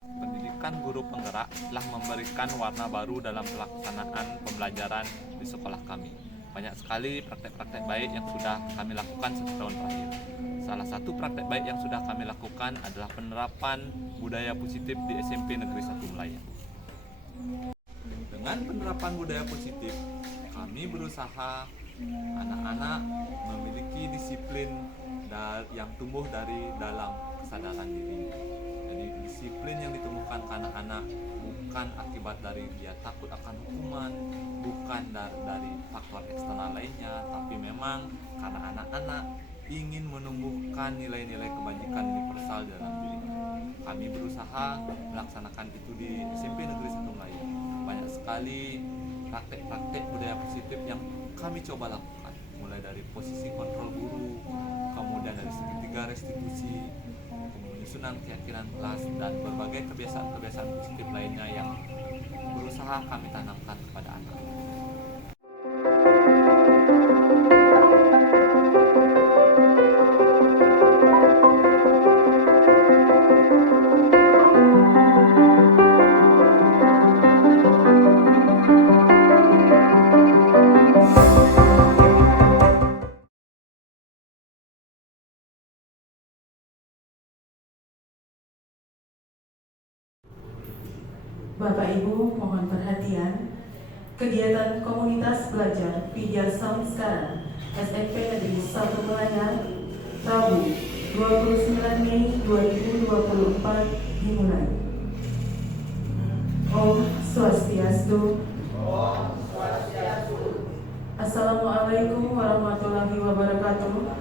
Pendidikan guru penggerak telah memberikan warna baru dalam pelaksanaan pembelajaran di sekolah kami. Banyak sekali praktek-praktek baik yang sudah kami lakukan setahun terakhir. Salah satu praktek baik yang sudah kami lakukan adalah penerapan budaya positif di SMP Negeri 1 Melayan. Dengan penerapan budaya positif, kami berusaha anak-anak memiliki disiplin yang tumbuh dari dalam kesadaran diri. Jadi disiplin yang ditemukan ke anak-anak bukan akibat dari dia takut akan hukuman, bukan dari faktor eksternal lainnya, tapi memang karena anak-anak ingin menumbuhkan nilai-nilai kebajikan universal dalam diri. Kami berusaha melaksanakan itu di SMP Negeri 1 Melayu. Banyak sekali praktek-praktek budaya positif yang kami coba lakukan, mulai dari posisi kontrol guru, kemudian dari segitiga restitusi, penyusunan keyakinan kelas, dan berbagai kebiasaan-kebiasaan positif lainnya yang berusaha kami tanamkan kepada anak. Bapak Ibu mohon perhatian. Kegiatan komunitas belajar Vidya Sound sekarang SMP Negeri 1 Melayan Rabu 29 Mei 2024 dimulai. Om Swastiastu. Assalamualaikum warahmatullahi wabarakatuh.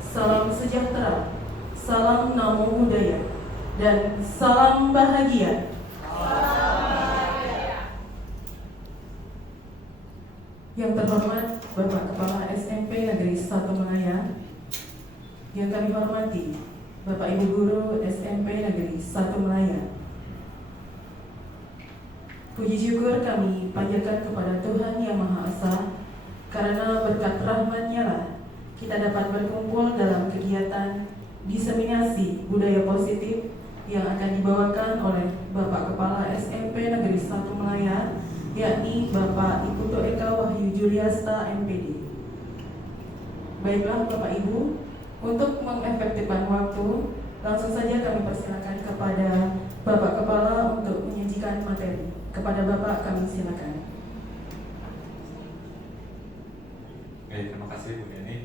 Salam sejahtera, salam namo buddhaya, dan salam bahagia. Yang terhormat Bapak Kepala SMP Negeri 1 Melayan, yang kami hormati Bapak Ibu Guru SMP Negeri 1 Melayan. Puji syukur kami panjatkan kepada Tuhan Yang Maha Esa, karena berkat rahmat-Nya lah kita dapat berkumpul dalam kegiatan diseminasi budaya positif yang akan dibawakan oleh Bapak Kepala SMP Negeri 1 Melayan, yakni Bapak Iputu Eka Wahyu Juliasta MPD. Baiklah Bapak Ibu, untuk mengefektifkan waktu, langsung saja kami persilakan kepada Bapak Kepala untuk menyajikan materi. Kepada Bapak kami silakan. Oke, terima kasih Bu Yeni.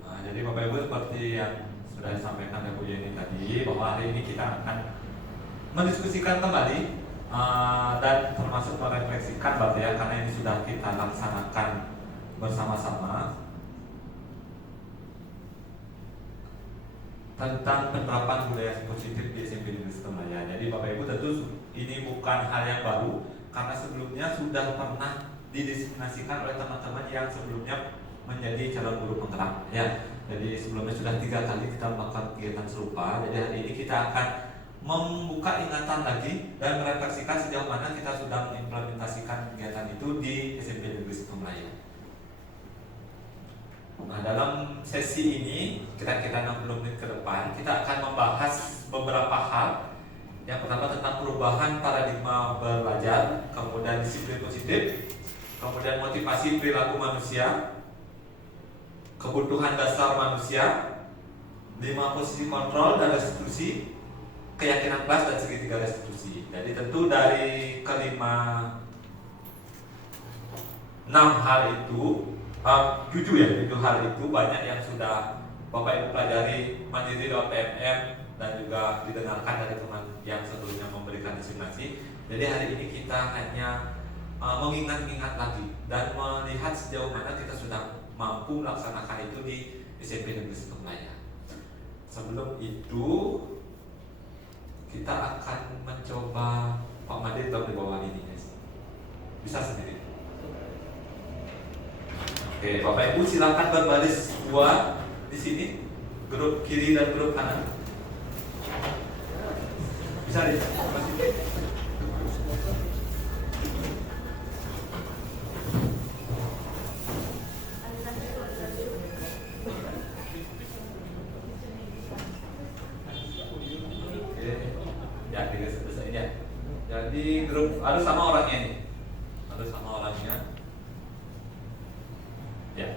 Jadi Bapak Ibu, seperti yang sudah disampaikan oleh Bu Yeni tadi, bahwa hari ini kita akan mendiskusikan kembali dan termasuk merefleksikan Bapak ya, karena ini sudah kita laksanakan bersama-sama tentang penerapan budaya positif di SMP Negeri 1 Melayan. Jadi Bapak Ibu, tentu ini bukan hal yang baru, karena sebelumnya sudah pernah didiskriminasikan oleh teman-teman yang sebelumnya menjadi calon guru penggerak ya. Jadi sebelumnya sudah 3 kali kita melakukan kegiatan serupa. Jadi hari ini kita akan membuka ingatan lagi dan merefleksikan sejauh mana kita sudah mengimplementasikan kegiatan itu di SMP Negeri 1 Melayan. Nah, dalam sesi ini kira-kira 60 menit ke depan kita akan membahas beberapa hal. Yang pertama tentang perubahan paradigma belajar, kemudian disiplin positif, kemudian motivasi perilaku manusia, kebutuhan dasar manusia, 5 posisi kontrol dan restitusi, keyakinan kelas, dan segitiga restitusi. Jadi tentu dari kelima 6 hal itu, 7 hal itu banyak yang sudah Bapak Ibu pelajari mandiri lewat PMM dan juga didengarkan dari teman yang sebelumnya memberikan diseminasi. Jadi hari ini kita hanya mengingat-ingat lagi dan melihat sejauh mana kita sudah mampu melaksanakan itu di SMP Negeri 1 Melayan. Sebelum itu kita akan mencoba Pak Made tetap di bawah ini, guys. Bisa sendiri. Oke, Bapak Ibu silakan berbaris 2 di sini, grup kiri dan grup kanan. Bisa di. Ya, selesai ya. grup harus sama orangnya nih, harus sama orangnya. Ya,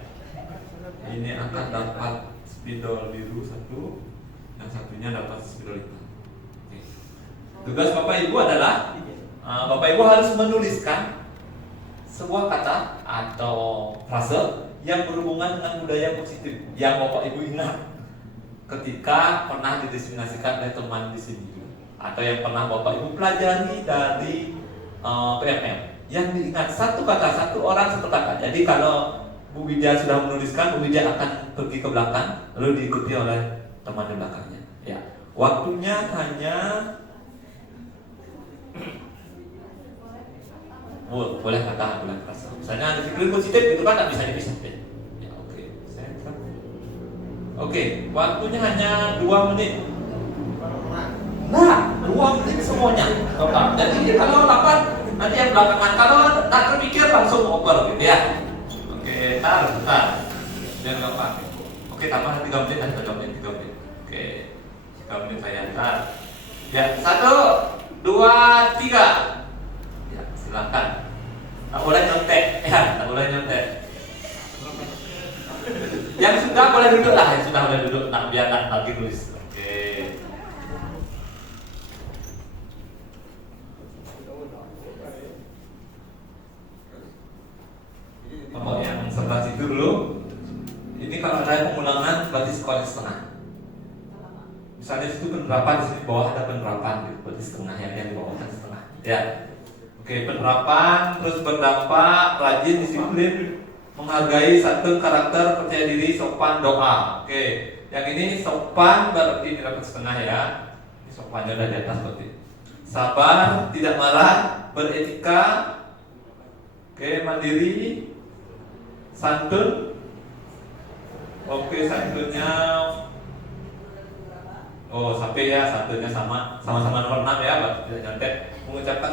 ini akan dapat spidol biru satu, yang satunya dapat spidol hitam. Oke. Tugas Bapak Ibu adalah Bapak Ibu harus menuliskan sebuah kata atau frase yang berhubungan dengan budaya positif yang Bapak Ibu ingat ketika pernah didiskriminasikan oleh teman di sini, atau yang pernah Bapak Ibu pelajari dari PMM. Yang diingat satu kata, satu orang satu kata. Jadi kalau Bu Widya sudah menuliskan, Bu Widya akan pergi ke belakang, lalu diikuti oleh teman di belakangnya. Ya, waktunya hanya boleh kata, boleh frasa. Misalnya disiplin positif itu kan tak bisa dipisah. Ya, oke. Oke, waktunya hanya 2 menit. Nah, 2 menit semuanya. Total. Jadi kalau dapat nanti yang belakangan, kalau tak terpikir langsung oper gitu ya. Oke, bentar. Biar gampang. Oke, tambah 3 menit dan 3 menit. Oke, 3 menit saya ntar. Ya, 1, 2, 3. Ya, silakan. Tak boleh nyontek, ya, tak boleh nyontek. Yang sudah boleh duduk lah, yang sudah boleh duduk. Nah, biar tak lagi tulis. Oke. Kelompok yang sebelah situ dulu. Ini kalau ada pengulangan berarti skor setengah. Misalnya situ penerapan, di sini bawah ada penerapan, gitu. Berarti setengah, yang di bawah kan setengah. Ya. Oke, penerapan, terus berdampak, rajin, disiplin, menghargai, satu karakter, percaya diri, sopan, doa. Oke, yang ini sopan berarti dapat setengah ya. Ini sopannya udah di atas berarti. Sabar, tidak marah, beretika, oke, mandiri, santun. Oke, santunnya sampai ya, santunnya sama-sama nomor 6 ya, berarti tidak nyontek. Mengucapkan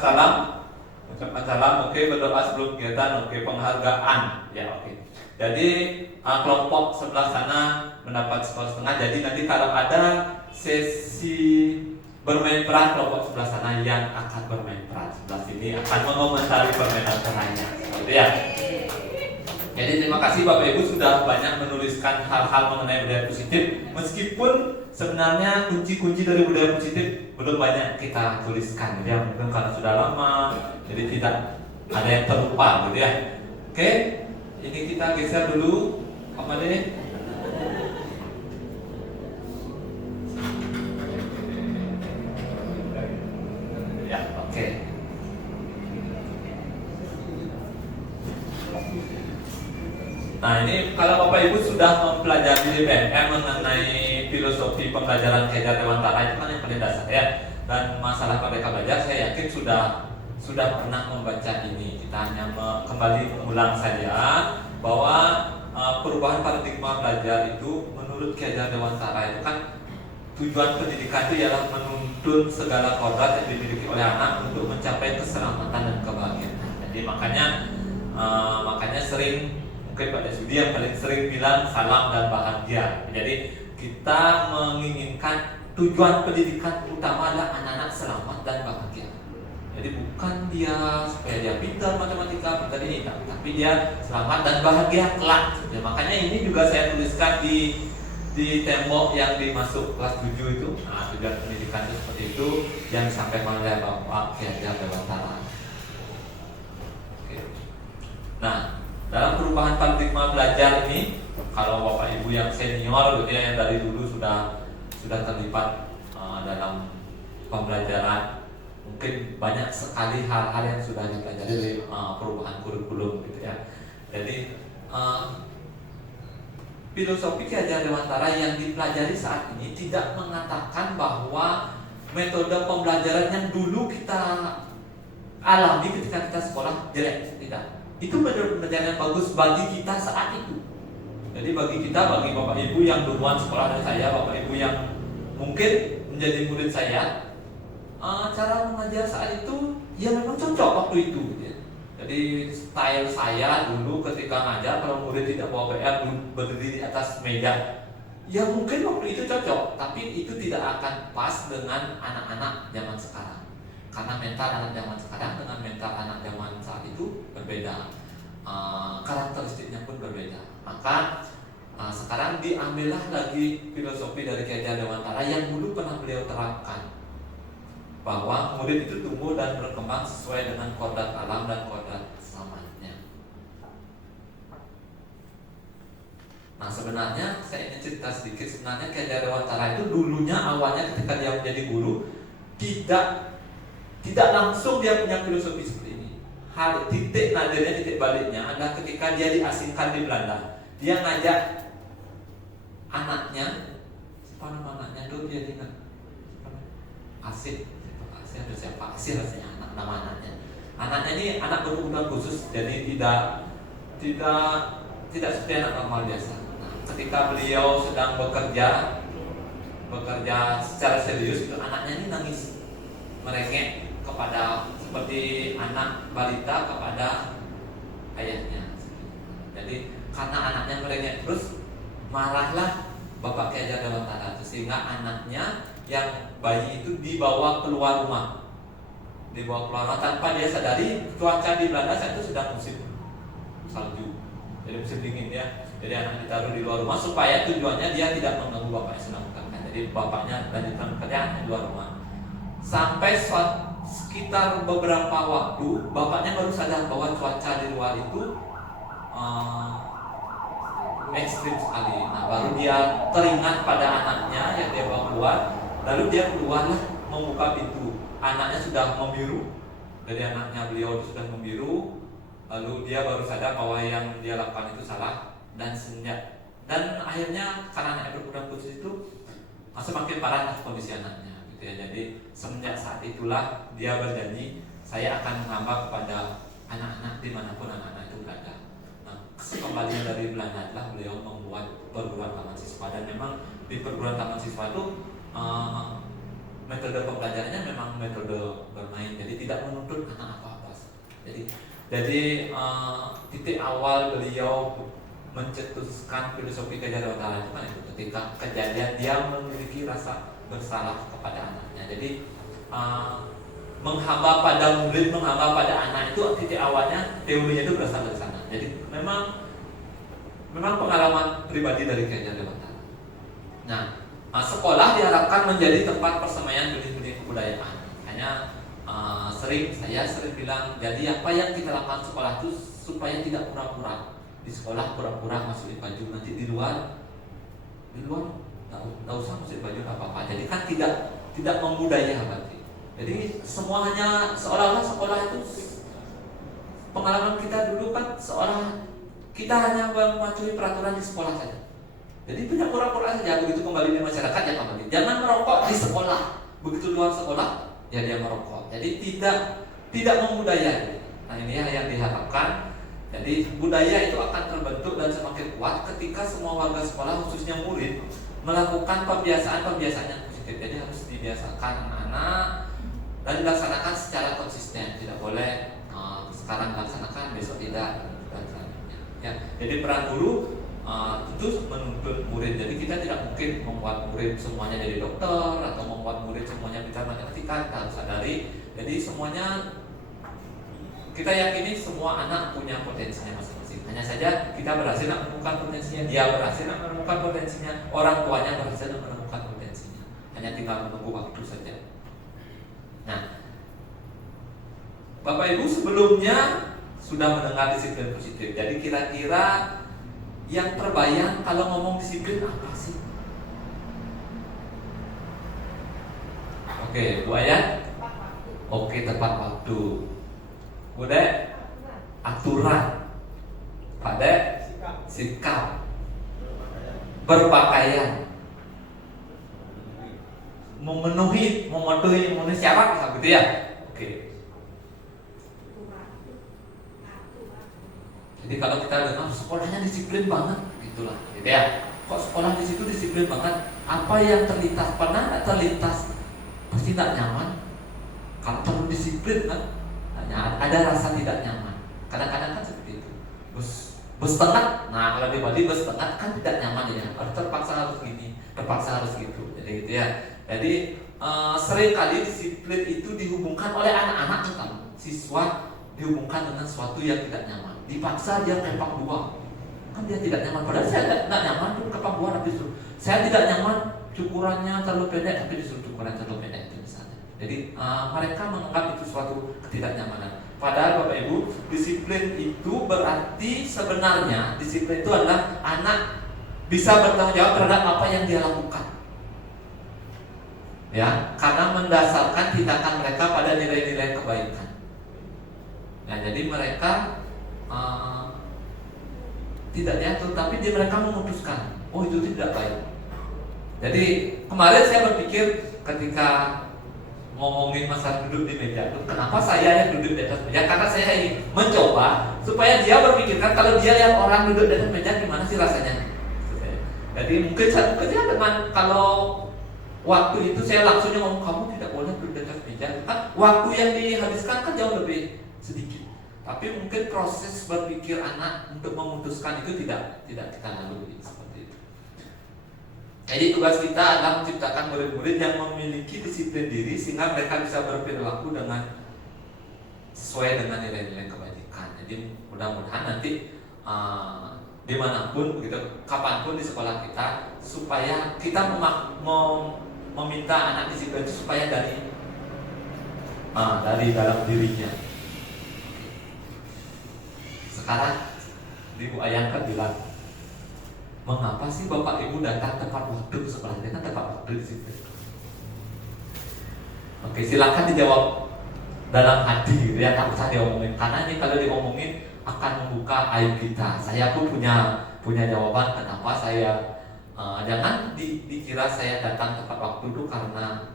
salam, oke, berdoa sebelum kegiatan, oke, penghargaan, ya, oke. Jadi kelompok sebelah sana mendapat skor setengah. Jadi nanti kalau ada sesi bermain peran, kelompok sebelah sana yang akan bermain peran, sebelah sini akan mengomentari permainan tengahnya, gitu ya. Jadi terima kasih Bapak Ibu sudah banyak menuliskan hal-hal mengenai budaya positif. Meskipun sebenarnya kunci-kunci dari budaya positif belum banyak kita tuliskan, ya, mungkin karena sudah lama, jadi tidak ada yang terlupa, gitu ya. Oke, ini kita geser dulu apa deh? Ya, oke. Nah, ini kalau Bapak Ibu sudah mempelajari di PMM mengenai filosofi pembelajaran kejar dewantara, itu kan yang paling dasar ya. Dan masalah Merdeka Belajar saya yakin sudah pernah membaca ini. Kita hanya kembali mengulang saja bahwa perubahan paradigma belajar itu menurut kejar dewantara itu kan tujuan pendidikan itu ialah menuntun segala kodrat yang dimiliki oleh anak untuk mencapai keselamatan dan kebahagiaan. Jadi makanya sering, mungkin Pak Desudi yang paling sering bilang salam dan bahagia. Jadi kita menginginkan tujuan pendidikan utama adalah anak-anak selamat dan bahagia. Jadi bukan dia supaya dia pintar matematika, pintar ini, tapi dia selamat dan bahagia kelak. Ya, makanya ini juga saya tuliskan di tembok yang dimasuk kelas 7 itu. Nah, tujuan pendidikan itu seperti itu yang disampaikan oleh Bapak Ki Hajar Dewantara. Oke. Nah, dalam perubahan paradigma belajar ini, kalau Bapak Ibu yang senior gitu ya, yang dari dulu sudah terlibat dalam pembelajaran, mungkin banyak sekali hal-hal yang sudah dipelajari dari perubahan kurikulum gitu ya. Jadi filosofi Ki Hajar Dewantara yang dipelajari saat ini tidak mengatakan bahwa metode pembelajaran yang dulu kita alami ketika kita sekolah jelek, tidak. Itu pembelajaran yang bagus bagi kita saat itu. Jadi bagi Bapak Ibu yang duluan sekolah dari saya, Bapak Ibu yang mungkin menjadi murid saya, cara mengajar saat itu ya memang cocok waktu itu, gitu ya. Jadi style saya dulu ketika ngajar, kalau murid tidak bawa PR, berdiri di atas meja, ya mungkin waktu itu cocok, tapi itu tidak akan pas dengan anak-anak zaman sekarang. karena mental anak zaman sekarang dengan mental anak zaman saat itu berbeda, karakteristiknya pun berbeda. Maka sekarang diambillah lagi filosofi dari Ki Hajar Dewantara yang dulu pernah beliau terapkan, bahwa murid itu tumbuh dan berkembang sesuai dengan kodrat alam dan kodrat zamannya. Nah, sebenarnya saya ingin cerita sedikit. Sebenarnya Ki Hajar Dewantara itu dulunya awalnya ketika dia menjadi guru tidak langsung dia punya filosofi seperti ini. Hal titik nadirnya, titik baliknya adalah ketika dia diasingkan di Belanda. Dia ngajak anaknya, siapa nama anaknya dulu dia ingat? Asih atau siapa? Asih rasanya nama anaknya. Anaknya ini anak berkebutuhan khusus, jadi tidak seperti anak normal biasa. Nah, ketika beliau sedang bekerja secara serius, itu anaknya ini nangis, merengek kepada seperti anak balita kepada ayahnya. Jadi karena anaknya merengek terus, marahlah Bapak Ki Hajar Dewantara, sehingga anaknya yang bayi itu dibawa keluar rumah tanpa dia sadari. Cuaca di Belanda saat itu sedang musim salju, jadi musim dingin ya. Jadi anak ditaruh di luar rumah supaya tujuannya dia tidak mengganggu bapaknya sedang bekerja. Jadi bapaknya lanjutkan pekerjaan di luar rumah. Sampai sekitar beberapa waktu bapaknya baru sadar bahwa cuaca di luar itu ekstrim sekali. Nah, baru dia teringat pada anaknya yang dia bawa keluar. Lalu dia keluarlah membuka pintu. Anaknya sudah membiru. Jadi anaknya beliau sudah membiru. Lalu dia baru sadar bahwa yang dia lakukan itu salah. Dan akhirnya karena anaknya berkebutuhan khusus itu semakin parah kondisi anaknya gitu ya. Jadi semenjak saat itulah dia berjanji, saya akan mengambak kepada anak-anak dimanapun anak-anak itu berada. Nah, kembali dari Belanda adalah beliau membuat perguruan taman siswa, dan memang di perguruan taman siswa itu metode pembelajarannya memang metode bermain, jadi tidak menuntut anak apa-apa. Jadi titik awal beliau mencetuskan filosofi Ki Hajar Dewantara itu kan itu ketika kejadian dia memiliki rasa bersalah kepada anaknya. Jadi menghamba pada murid, menghamba pada anak itu titik awalnya, teorinya itu berasal dari sana. Jadi memang pengalaman pribadi dari Ki Hajar Dewantara. Nah, sekolah diharapkan menjadi tempat persemaian benih-benih kebudayaan. Hanya saya sering bilang, jadi apa yang kita lakukan sekolah itu supaya tidak pura-pura. Di sekolah pura-pura masukin baju, nanti di luar nggak usah masukin baju apa-apa. Jadi kan tidak membudaya berarti. Jadi semuanya seolah-olah sekolah itu, pengalaman kita dulu kan seolah kita hanya mematuhi peraturan di sekolah saja. Jadi punya pura-pura saja, begitu kembali di masyarakat ya kembali. Jangan merokok di sekolah, begitu luar sekolah ya dia merokok. Jadi tidak membudaya. Nah, ini yang diharapkan. Jadi budaya itu akan terbentuk dan semakin kuat ketika semua warga sekolah, khususnya murid, melakukan pembiasaan yang positif. Jadi harus dibiasakan anak-anak dan dilaksanakan secara konsisten. Tidak boleh sekarang dilaksanakan, besok tidak, dan selanjutnya. Ya, jadi peran guru itu menuntut murid. Jadi kita tidak mungkin membuat murid semuanya jadi dokter atau membuat murid semuanya bisa matematika. Kita harus sadari. Jadi semuanya kita yakini semua anak punya potensinya masing-masing. Hanya saja kita berhasil menemukan potensinya, dia berhasil menemukan potensinya, orang tuanya berhasil menemukan potensinya. Hanya tinggal menunggu waktu saja. Nah, Bapak Ibu sebelumnya sudah mendengar disiplin positif. Jadi kira-kira yang terbayang kalau ngomong disiplin apa sih? Oke, Bu Ayah? Oke, tepat waktu. Bude, aturan. Pak De, sikap. Berpakaian. Memenuhi syarat gitu ya. Oke. Jadi kalau kita dengar sekolahnya disiplin banget, gitulah, gitu ya. Kok sekolah di situ disiplin banget? Apa yang terlintas? Pernah nggak terlintas? Pasti tidak nyaman. Kalau terlalu disiplin kan, ada rasa tidak nyaman. Kadang-kadang kan seperti itu. Bus tengah, nah kalau di Bali bus tengah kan tidak nyaman ya. Terpaksa harus gini, terpaksa harus gitu. Jadi gitu ya. Jadi seringkali disiplin itu dihubungkan oleh anak-anak terutama siswa, dihubungkan dengan sesuatu yang tidak nyaman. Dipaksa dia kepak dua, kan dia tidak nyaman. Padahal saya tidak nyaman tuh kepak dua, tapi disuruh. Saya tidak nyaman cukurannya terlalu pendek, tapi disuruh cukuran terlalu pendek itu misalnya. Jadi mereka menganggap itu suatu ketidaknyamanan. Padahal Bapak Ibu, disiplin itu berarti sebenarnya disiplin itu adalah anak bisa bertanggung jawab terhadap apa yang dia lakukan. Ya, karena mendasarkan tindakan mereka pada nilai-nilai kebaikan. Nah, jadi mereka tidak diatur, tapi mereka memutuskan, oh itu tidak baik. Jadi kemarin saya berpikir ketika ngomongin masalah duduk di meja itu, kenapa saya yang duduk di atas meja? Karena saya ingin mencoba supaya dia berpikirkan kalau dia lihat orang duduk di atas meja gimana sih rasanya. Jadi mungkin saya dengan kalau waktu itu saya langsung ngomong kamu tidak boleh duduk di atas meja, kan waktu yang dihabiskan kan jauh lebih sedikit. Tapi mungkin proses berpikir anak untuk memutuskan itu tidak kita lalui seperti itu. Jadi tugas kita adalah menciptakan murid-murid yang memiliki disiplin diri sehingga mereka bisa berperilaku dengan sesuai dengan nilai-nilai kebajikan. Jadi mudah-mudahan nanti dimanapun begitu, kapanpun di sekolah kita, supaya kita meminta anak disiplin itu supaya dari dalam dirinya. Sekarang Ibu Ayangka bilang, mengapa sih Bapak Ibu datang tepat waktu ke sekolah? Dia kan tepat waktu di situ. Oke, silakan dijawab dalam hati gitu ya, tak usah diomongin. Karena ini kalau diomongin akan membuka aib kita. Saya pun punya jawaban kenapa saya jangan dikira saya datang tepat waktu itu karena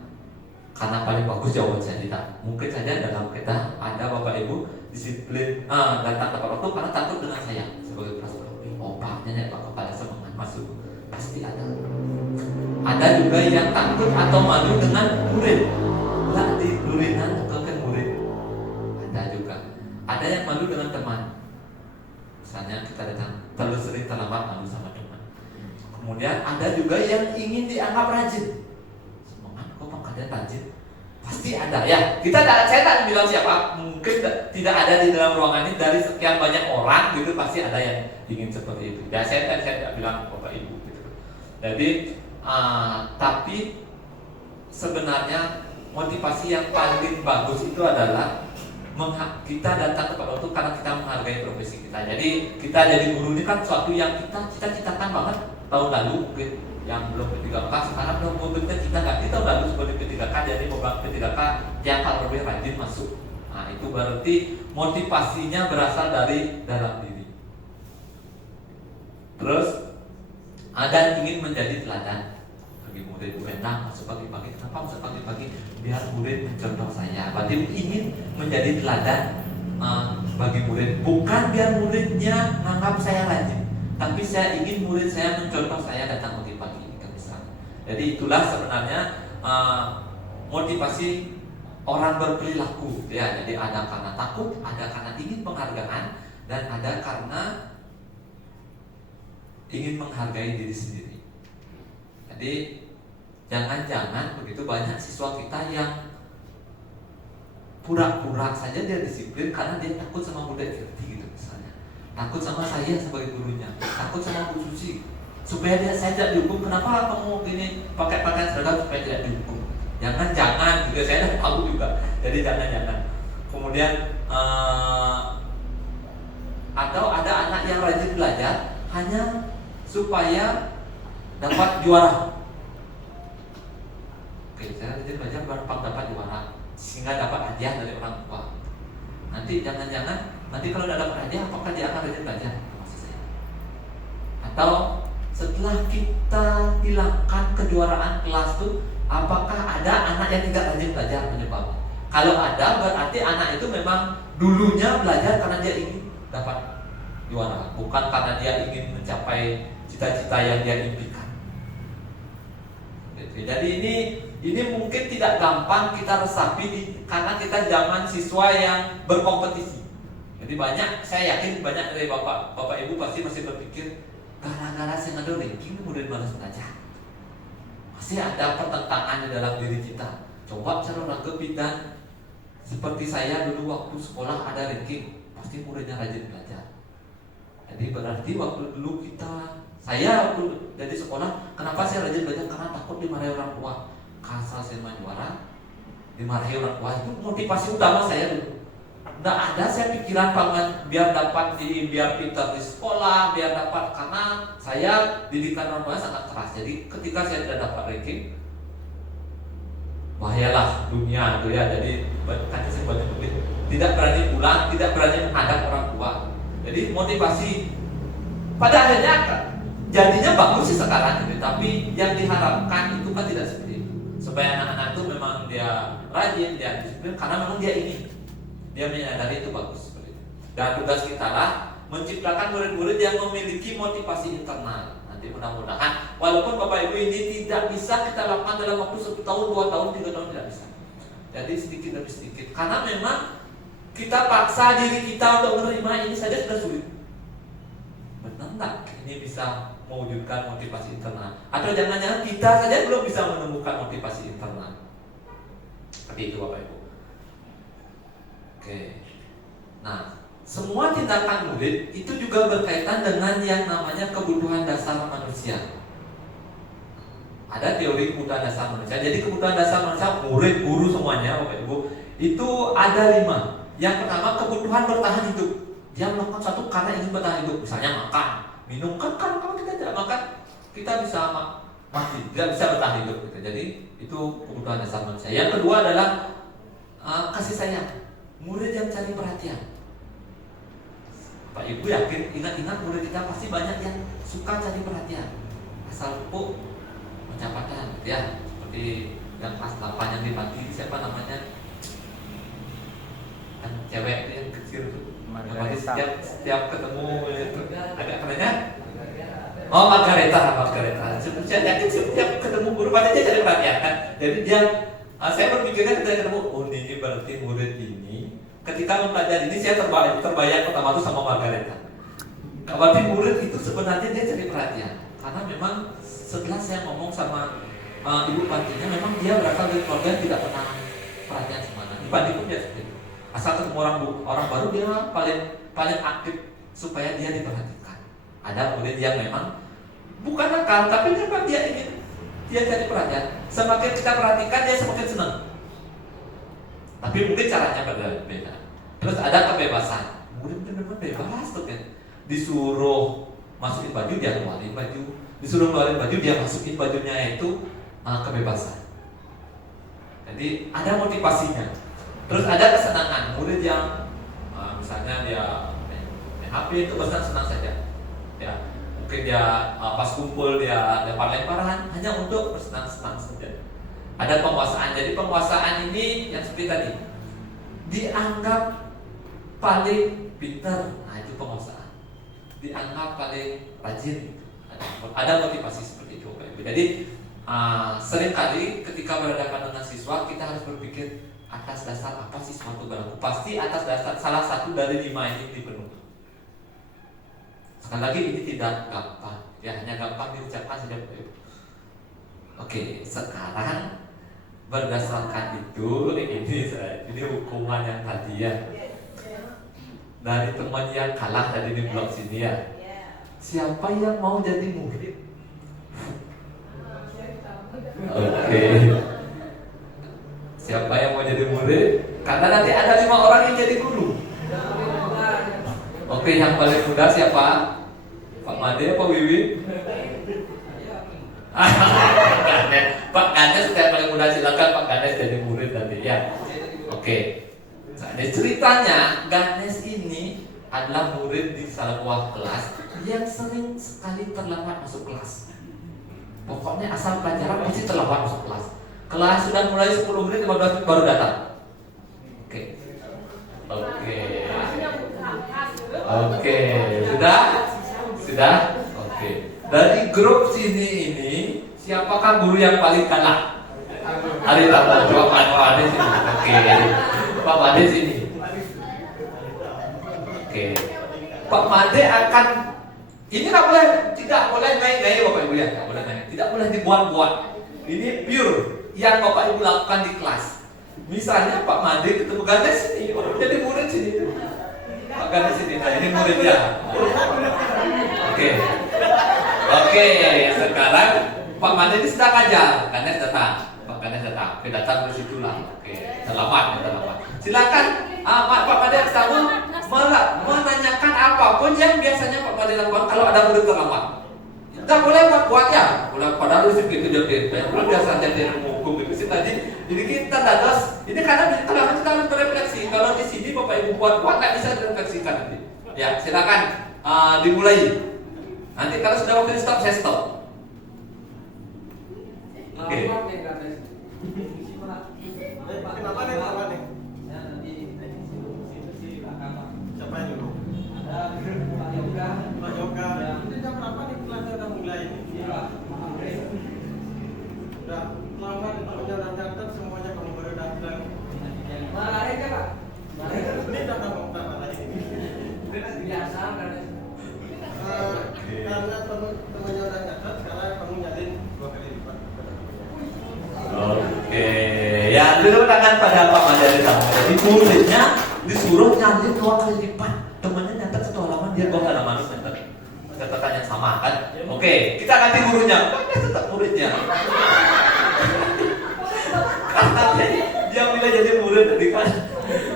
paling bagus jawaban saya, tidak. Mungkin saja dalam kita ada Bapak Ibu disiplin datang tepat waktu karena takut dengan saya sebagai prasarat. Opaknya Pak kepala semangat masuk, pasti ada. Ada juga yang takut atau malu dengan murid, lah di durinan ke murid. Ada juga. Ada yang malu dengan teman. Misalnya kita datang terlalu sering terlambat, malu sama teman. Kemudian ada juga yang ingin dianggap rajin. Semangat kok pangkatnya rajin. Pasti ada ya. Saya tak bilang siapa, mungkin tidak ada di dalam ruangan ini dari sekian banyak orang gitu, pasti ada yang ingin seperti itu. Ya saya tidak bilang Bapak Ibu gitu. Jadi tapi sebenarnya motivasi yang paling bagus itu adalah kita datang tepat waktu karena kita menghargai profesi kita. Jadi kita jadi guru ini kan suatu yang kita cita-citakan banget tahun lalu mungkin. Yang belum P3K, sekarang belum mobilnya kita ganti tahun lalu sebagai P3K, jadi program P3K yang kalau lebih rajin masuk. Nah itu berarti motivasinya berasal dari dalam diri. Terus ada ingin menjadi teladan bagi murid. Bu Endang masuk pagi-pagi, kenapa masuk pagi-pagi? Biar murid mencontoh saya. Berarti ingin menjadi teladan bagi murid, bukan biar muridnya menganggap saya rajin, tapi saya ingin murid saya mencontoh saya datang pagi-pagi kan misalnya. Jadi itulah sebenarnya motivasi orang berperilaku ya. Jadi ada karena takut, ada karena ingin penghargaan, dan ada karena ingin menghargai diri sendiri. Jadi jangan-jangan begitu banyak siswa kita yang pura-pura saja dia disiplin karena dia takut sama Bunda Kirti gitu misalnya. Takut sama saya sebagai gurunya, takut sama Bu Susi supaya saya tidak dihukum. Kenapa kamu gini pakai pakaian seragam supaya tidak dihukum? Jangan juga saya tidak tahu juga. Jadi jangan. Kemudian atau ada anak yang rajin belajar hanya supaya dapat juara. Oke, saya rajin belajar dapat juara sehingga dapat hadiah dari orang tua. Nanti jangan-jangan nanti kalau tidak dapat hadiah, apakah dia akan rajin belajar? Maksud saya. Atau setelah kita hilangkan kejuaraan kelas itu, apakah ada anak yang tidak rajin belajar penyebabnya? Kalau ada, berarti anak itu memang dulunya belajar karena dia ingin dapat juara, bukan karena dia ingin mencapai cita-cita yang dia impikan. Jadi ini mungkin tidak gampang kita resapi karena kita zaman siswa yang berkompetisi. Jadi saya yakin banyak dari bapak ibu pasti masih berpikir gara-gara saya ngadu ranking murid malas belajar. Masih ada pertentangan di dalam diri kita. Coba saudara kepikiran seperti saya dulu waktu sekolah ada ranking, pasti muridnya rajin belajar. Jadi berarti waktu dulu saya waktu jadi sekolah, kenapa saya rajin belajar? Karena takut dimarahi orang tua. Kasar saya juara, dimarahi orang tua, itu motivasi utama saya dulu. Nggak ada saya pikiran biar pintar di sekolah, biar dapat, karena saya didikan orang tua sangat keras. Jadi ketika saya tidak dapat ranking, bahayalah dunia itu ya. Jadi kan saya banyak tidak berani pulang, tidak berani menghadap orang tua. Jadi motivasi pada akhirnya jadinya bagus sih sekarang ini, tapi yang diharapkan itu kan tidak seperti itu. Supaya anak-anak itu memang dia rajin, dia disiplin, karena memang dia menyadari itu bagus seperti itu. Dan tugas kita lah menciptakan murid-murid yang memiliki motivasi internal. Nanti mudah-mudahan walaupun Bapak Ibu ini tidak bisa kita lakukan dalam waktu 1 tahun, 2 tahun, 3 tahun, tidak bisa. Jadi sedikit demi sedikit, karena memang kita paksa diri kita untuk menerima ini saja sudah sulit. Benar enggak ini bisa mewujudkan motivasi internal? Atau jangan-jangan kita saja belum bisa menemukan motivasi internal? Seperti itu Bapak Ibu. Oke. Nah, semua tindakan murid itu juga berkaitan dengan yang namanya kebutuhan dasar manusia. Ada teori kebutuhan dasar manusia. Jadi kebutuhan dasar manusia, murid, guru semuanya Bapak Ibu, itu ada 5. Yang pertama, kebutuhan bertahan hidup. Dia melakukan sesuatu karena ingin bertahan hidup. Misalnya makan, minum. Kan kalau kita tidak makan, kita bisa mati, tidak bisa bertahan hidup gitu. Jadi itu kebutuhan dasar manusia. Yang kedua adalah kasih sayang. Murid yang cari perhatian. Pak Ibu yakin, ingat-ingat murid kita pasti banyak yang suka cari perhatian. Asal empuk ucapan gitu ya. Seperti yang kelas 8 yang dibagi, siapa namanya? Kan cewek yang kecil tuh. Setiap ketemu agak kerennya. Oh, Margareta. Saya yakin setiap ketemu guru pasti dia cari perhatian kan. Jadi saya berpikirnya ketika ketemu, oh ini berarti murid ini ketika mempelajari ini saya terbayang pertama itu sama Margareta. Berarti murid itu sebenarnya dia cari perhatian. Karena memang setelah saya ngomong sama ibu pantinya, memang dia berasal dari keluarga yang tidak pernah perhatian semana. Di panti pun dia seperti itu. Asal ketemu orang baru dia paling aktif supaya dia diperhatikan. Ada murid yang memang bukan nakal, tapi memang dia cari perhatian. Semakin kita perhatikan dia semakin senang. Tapi mungkin caranya berbeda. Terus ada kebebasan. Murid benar-benar bebas tuh kan. Disuruh masukin baju dia keluarin baju, disuruh keluarin baju dia masukin bajunya, itu kebebasan. Jadi ada motivasinya. Terus ada kesenangan. Murid yang misalnya dia main HP itu senang saja. Ya, mungkin dia pas kumpul dia lempar-lemparan hanya untuk bersenang-senang saja. Ada penguasaan. Jadi penguasaan ini yang seperti tadi dianggap paling pintar. Nah itu penguasaan. Dianggap paling rajin. Ada motivasi seperti itu. Jadi seringkali ketika berhadapan dengan siswa kita harus berpikir atas dasar apa sih suatu berlaku. Pasti atas dasar salah satu dari 5 ini dipenuhi. Sekali lagi ini tidak gampang. Ya hanya gampang diucapkan saja. Oke, sekarang berdasarkan itu ini hukuman yang tadi ya. Dari teman yang kalah tadi di blog sini ya. Siapa yang mau jadi murid? Oke. Siapa yang mau jadi murid? Karena nanti ada 5 orang yang jadi guru. Oke, yang paling muda siapa? Pak Made apa Wiwi? Pak Ganes yang paling muda, silakan Pak Ganes jadi murid nanti ya. Oke. Nah, ceritanya Ganes ini adalah murid di salah buah kelas yang sering sekali terlambat masuk kelas. Pokoknya asal pelajaran pasti terlambat masuk kelas. Kelas sudah mulai 10 menit 15 menit baru datang. Oke. Sudah. Oke. Dari grup sini ini siapakah guru yang paling kalah? Hari Tamu coba Pak Made sini. Oke. Pak Made sini. Oke. Pak Made akan tidak boleh naik Bapak Ibu ya, tidak boleh naik, tidak boleh dibuat-buat. Ini pure yang Bapak Ibu lakukan di kelas. Misalnya Pak Made ketemu Ganes sini, jadi murid sini. Pak Ganes sini, nah ini muridnya. Oke, sekarang Pak Made ini sedang ajar, Ganes datang. Pak Ganes datang, oke datang ke situ lah. Oke, selamat. Silakan, Pak Made harus tahu menanyakan apapun yang biasanya Pak Made lakukan kalau ada murid terlambat. Nggak boleh buat-buatnya. Padahal itu gitu jadi. Belum biasa jadi hukum itu tadi. Jadi kita dados. Ini karena kalau kita harus berefleksi. Kalau di sini Bapak Ibu buat nggak bisa direfleksikan nanti. Ya, silakan dimulai. Nanti kalau sudah waktu stop, saya stop. Oke. Kenapa nih? Siapa yang dulu? Pak Yoga. Ini jam berapa nih kelasnya udah mulai ini? Udah lama namanya udah datang, semuanya kamu baru datang. Marahin kan Pak? Ini udah berapa lagi ini? Biasa kan? Karena temennya udah datang, sekarang kamu nyalin 2 kali lipat. Oke, ya dulu tangan pada Pak Mandari sama. Jadi muridnya disuruh nyalin 2 kali lipat. Temennya nyatet 1 halaman, dia 2 halaman nyatet. Catatan yang sama kan? Oke, kita ganti gurunya. Kan tetap muridnya. Karena dia pilih jadi murid tadi kan.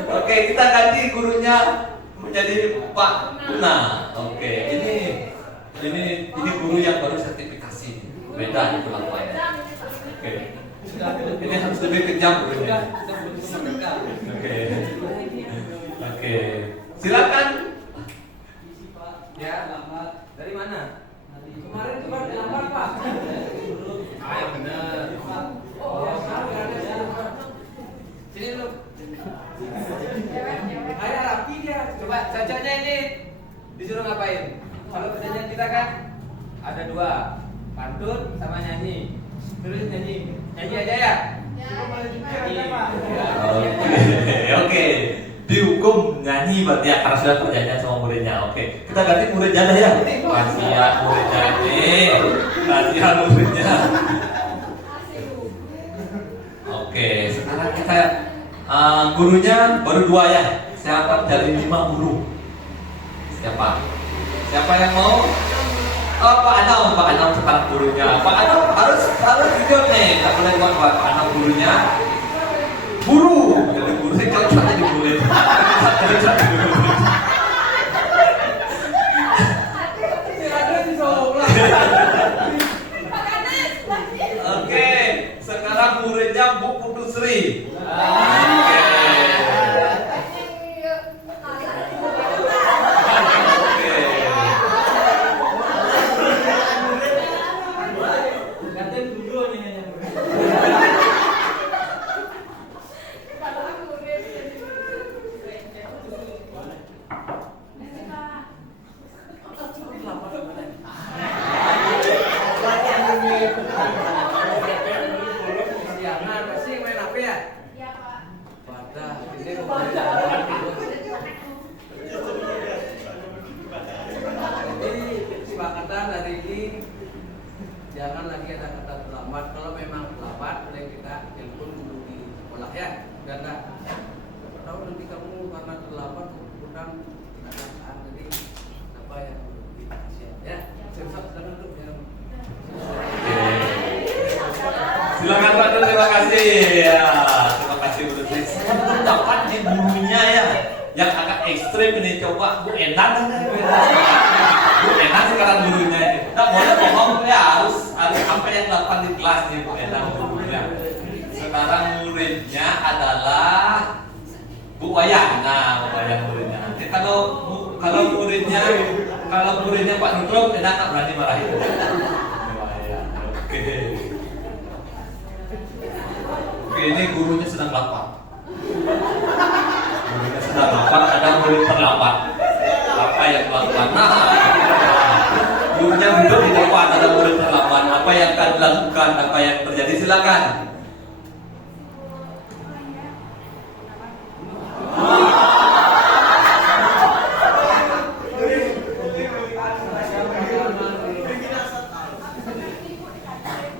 Oke, kita ganti gurunya menjadi Pak Tuna. Oke, ini guru yang baru sertifikasi. Beda nih perlakuannya. Oke. Ini harus lebih kejam gurunya. Oke. Silakan. Ya, lambat. Dari mana? Kemarin itu kan lambat Pak. Yang benar. Sini dulu. Kayak rapi dia. Coba cacanya ini disuruh ngapain? Kalau perjanjian kita kan ada 2, pantun sama nyanyi. Terus nyanyi aja ya. Oke. Dihukum nyanyi berarti ya karena sudah perjanjian sama muridnya. Oke. Kita ganti muridnya dah ya. Kasihan muridnya ini. Kasihan muridnya. Oke. Sekarang kita gurunya baru 2 ya. Saya akan cari 5 guru. Siapa yang mau? Oh, Pak Anam sekarang gurunya. Pak Anam harus jujur nih. Tak boleh buat Pak Anam gurunya. Guru, jadi guru sih kalau saya jadi murid. Oke, sekarang muridnya Bu Putu Sri. Jangan lagi ada kata terlambat. Kalau memang terlambat, boleh kita telepon dulu di sekolah ya. Dan nggak tahu nanti kamu karena terlambat kurang keadaan. Jadi apa yang dikasih ya? Siap-siap silakan dulu ya. Silakan Pak Dul, terima kasih ya. Terima kasih Bu Dutri. Dapat di gurunya ya. Yang agak ekstrim ini coba Bu Endang. Bu Endang sekarang gurunya ini. Nggak boleh bohong ya, harus apa yang dilakukan di kelas nih Bu Endang gurunya. Sekarang muridnya adalah Bu Wayang. Nah, Bu Wayang muridnya. Nanti kalau muridnya Pak Nutrum, Endang nggak berani marahin. Bu Wayang. Oke, ini gurunya sedang lapar. Gurunya sedang lapar, ada murid terlambat. Apa yang dilakukan? Nah, gurunya duduk di depan, ada murid terlambat. Apa yang akan dilakukan? Apa yang terjadi? Silakan.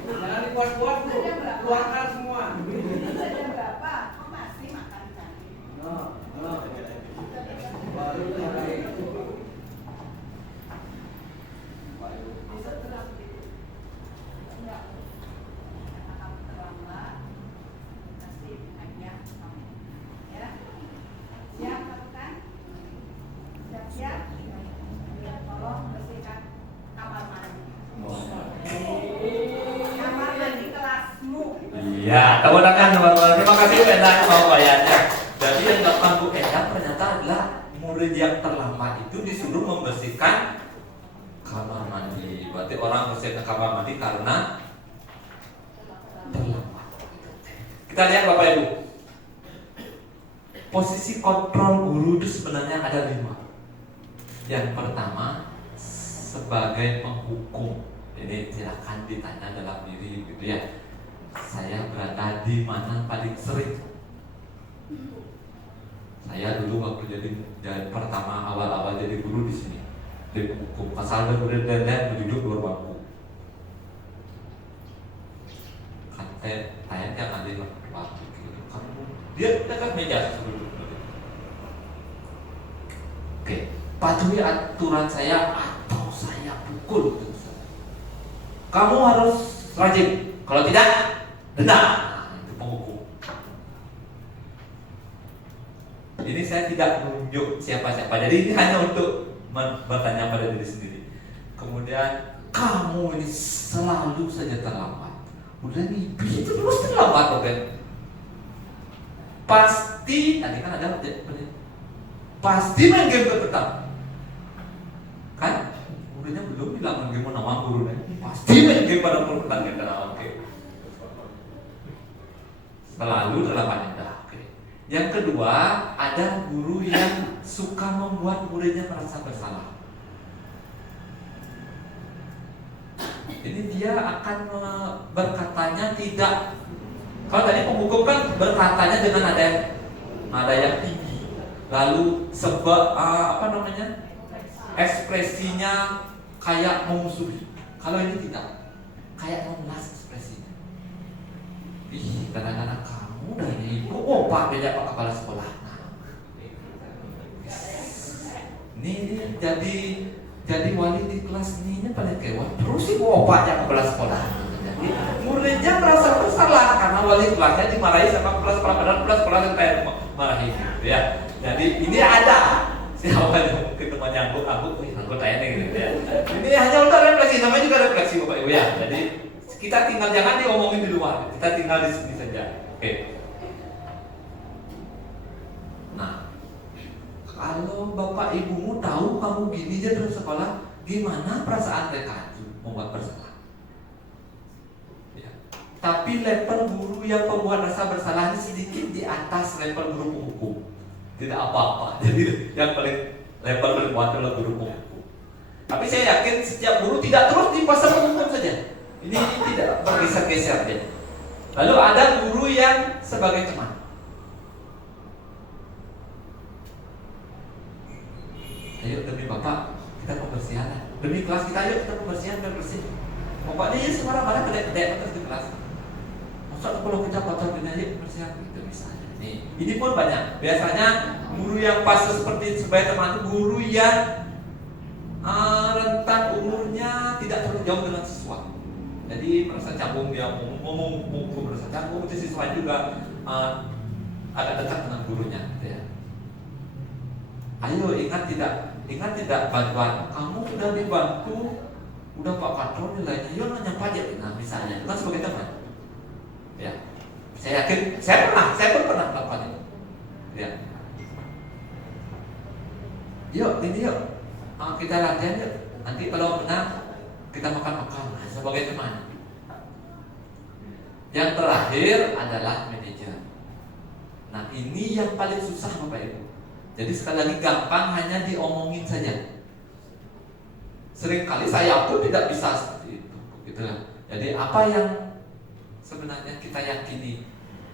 Jangan dibuat-buat Bu. tepuk tangan teman-teman. Terima kasih Endang mau bayarnya. Jadi yang dilakukan Bu Endang ternyata adalah murid yang terlambat itu disuruh membersihkan kamar mandi. Berarti orang bersihkan kamar mandi karena terlambat. Kita lihat Bapak Ibu. Posisi kontrol guru itu sebenarnya ada 5. Yang pertama sebagai penghukum. Ini silakan ditanya dalam diri gitu ya. Saya berada di mana paling sering? Saya dulu waktu jadi pertama awal-awal jadi guru di sini. Di penghukum. Asal murid dan duduk luar bangku. Kan tayangnya ada waktu gitu. Kamu dia dekat meja duduk. Oke, patuhi aturan saya atau saya pukul. Kamu harus rajin. Kalau tidak, denda. Nah, itu penghukum. Ini saya tidak menunjuk siapa-siapa. Jadi ini hanya untuk bertanya pada diri sendiri. Kemudian kamu ini selalu saja terlambat. Udah mimpi itu terus terlambat, oke? Pasti tadi kan ada pasti main game tetap. Kan? Muridnya belum bilang main game nama gurunya. Pasti main game pada pertandingan karena oke. Selalu terlambat dah. Oke. Yang kedua, ada guru yang suka membuat muridnya merasa bersalah. Ini dia akan berkatanya tidak. Kalau tadi penghukum kan berkatanya dengan nada yang tinggi. Lalu ekspresinya kayak memusuhi. Kalau ini tidak, kayak memelas ekspresinya. Ih, kadang-kadang kamu dan ibu, Pak beda Pak kepala sekolah. Nah, ini jadi wali di kelas ini pada kewah. Terus ibu opaknya kepala sekolah. Jadi muridnya merasa bersalah karena wali kelasnya dimarahi sama kepala sekolah, padahal kepala sekolah yang kayak marahi gitu ya. Jadi ini ada siapa yang mungkin teman nyangkut aku tanya gitu ya. Ini hanya untuk refleksi, namanya juga refleksi Bapak Ibu ya. Jadi kita tinggal jangan diomongin di luar, kita tinggal di sini saja. Oke. Nah, kalau Bapak Ibumu tahu kamu gini aja terus sekolah, gimana perasaan mereka itu membuat bersalah? Ya. Tapi level guru yang membuat rasa bersalah ini sedikit di atas level guru penghukum. Tidak apa-apa. Jadi yang paling level berkuat adalah guru penghukum. Tapi saya yakin setiap guru tidak terus di pasar penghukum saja. Ini tidak bergeser-geser dia. Lalu ada guru yang sebagai teman. Ayo demi Bapak kita pembersihan. Demi kelas kita ayo kita pembersihan biar bersih. Pokoknya ya sembarang-barang kedek-kedek terus di kelas. Masa kalau kita kotor gini aja pembersihan gitu misalnya. Ini pun banyak. Biasanya guru yang pas seperti sebagai teman itu guru yang rentan umurnya tidak terlalu jauh dengan siswa. Jadi merasa canggung dia ngomong merasa canggung, itu siswa juga agak dekat dengan gurunya. Gitu ya. Ayo ingat tidak bantuan. Kamu udah dibantu, udah Pak Katro nilainya, yuk nanya pajak. Nah misalnya itu kan sebagai teman. Ya. Saya yakin, saya pun pernah melakukan itu. Ya. Yuk, kita latihan yuk. Nanti kalau menang, kita makan-makan sebagai teman. Yang terakhir adalah manajer. Nah ini yang paling susah Bapak Ibu. Jadi sekali lagi gampang hanya diomongin saja. Seringkali saya pun tidak bisa seperti itu. Gitu. Jadi apa yang sebenarnya kita yakini?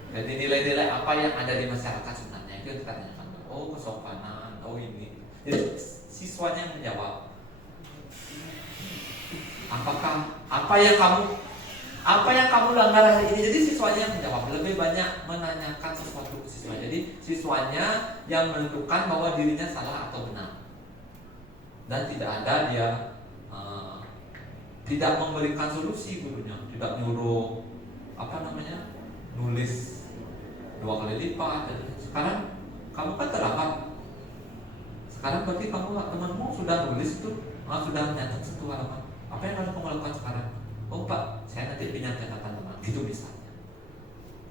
Jadi nilai-nilai apa yang ada di masyarakat sebenarnya itu yang kita tanyakan. Oh kesopanan, oh ini. Jadi siswanya yang menjawab. Apakah apa yang kamu langgar hari ini? Jadi siswanya yang menjawab. Lebih banyak menanyakan sesuatu ke siswa. Jadi siswanya yang menentukan bahwa dirinya salah atau benar. Dan tidak ada dia tidak memberikan solusi gurunya, tidak nyuruh nulis 2 kali lipat. Sekarang kamu kan terlambat. Sekarang berarti temanmu sudah nulis itu, sudah mencatat 1 halaman. Apa yang harus kamu lakukan sekarang? Oh Pak, saya nanti pinjam catatan teman. Gitu misalnya.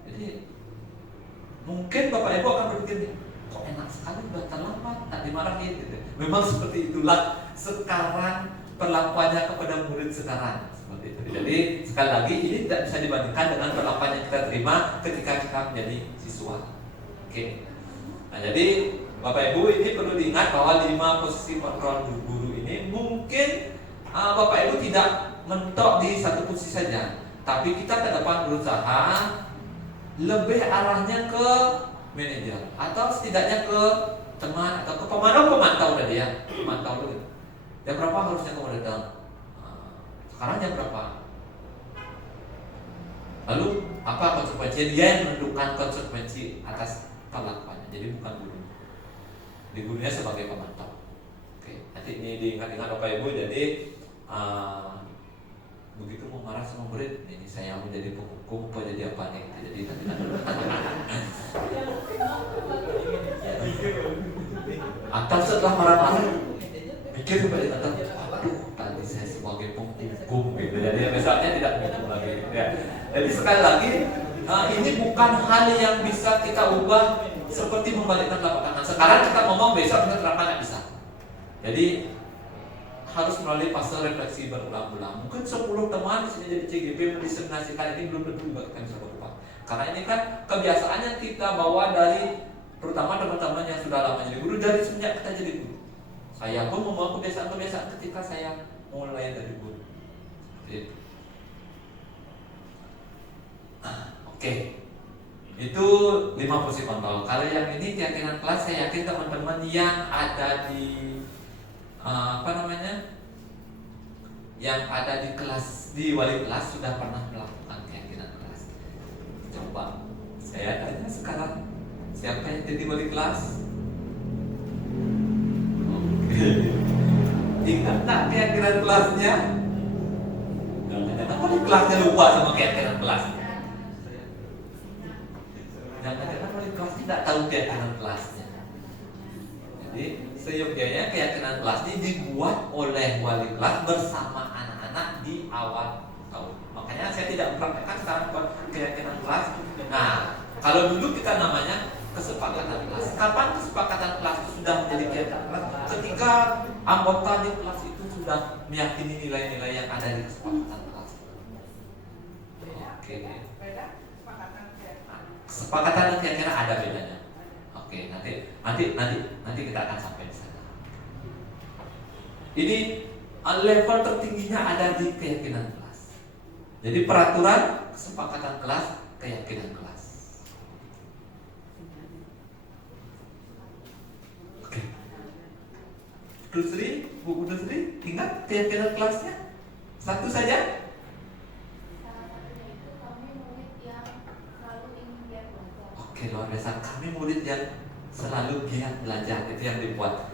Jadi Mungkin Bapak Ibu akan berpikir, kok enak sekali udah terlambat, tak dimarahin gitu. Memang seperti itulah sekarang perlakuannya kepada murid sekarang. Seperti itu. Jadi sekali lagi ini tidak bisa dibandingkan dengan perlakuan yang kita terima ketika kita menjadi siswa. Oke. Nah, jadi Bapak Ibu ini perlu diingat bahwa 5 posisi kontrol guru ini mungkin Bapak Ibu tidak mentok di satu posisi saja, tapi kita ke depan berusaha lebih arahnya ke manajer atau setidaknya ke teman atau ke pemantau tadi ya, pemantau dulu. Jam berapa harusnya kamu datang? Sekarang jam berapa? Lalu apa konsekuensinya? Dia yang menentukan konsekuensi atas perlakuannya. Jadi bukan guru, di gurunya sebagai pemantau. Oke, nanti ini diingat-ingat Bapak Ibu. Jadi begitu mau marah sama murid, ini saya mau jadi penghukum apa jadi apa nih? Jadi nanti atau setelah marah-marah pikir supaya datang, aduh tadi saya sebagai penghukum gitu. Jadi misalnya tidak begitu lagi ya. Jadi sekali lagi ini bukan hal yang bisa kita ubah seperti membalikkan telapak tangan. Sekarang kita ngomong, besok kita terapkan nggak bisa. Jadi harus melalui fase refleksi berulang-ulang. Mungkin 10 teman di sini jadi CGP mendiseminasikan ini belum tentu juga kita bisa berubah. Karena ini kan kebiasaan yang kita bawa dari terutama teman-teman yang sudah lama jadi guru dari semenjak kita jadi guru. Saya pun membawa kebiasaan-kebiasaan ketika saya mulai dari guru. Gitu. Oke. Itu 5 posisi kontrol. Kalau yang ini keyakinan kelas, saya yakin teman-teman yang ada di yang ada di kelas, di wali kelas sudah pernah melakukan keyakinan kelas. Coba saya tanya sekarang, siapa yang jadi wali kelas? Oke. Ingat tak keyakinan kelasnya? Jangan-jangan wali kelasnya lupa sama keyakinan kelasnya. Jangan-jangan wali kelas tidak tahu keyakinan kelasnya. Jadi seyogyanya keyakinan kelas ini dibuat oleh wali kelas bersama anak-anak di awal tahun. Makanya saya tidak mempraktekkan sekarang buat keyakinan kelas. Nah, kalau dulu kita namanya kesepakatan kelas. Kapan kesepakatan kelas itu sudah menjadi keyakinan kelas? Ketika anggota di kelas itu sudah meyakini nilai-nilai yang ada di kesepakatan kelas. Oke. Kesepakatan dan keyakinan ada bedanya. Oke, nanti kita akan sampai di sana. Ini level tertingginya ada di keyakinan kelas. Jadi peraturan, kesepakatan kelas, keyakinan kelas. Oke. Bu Dusri, ingat keyakinan kelasnya? Satu saja. Oke, luar biasa. Kami murid yang selalu giat belajar, itu yang dibuat.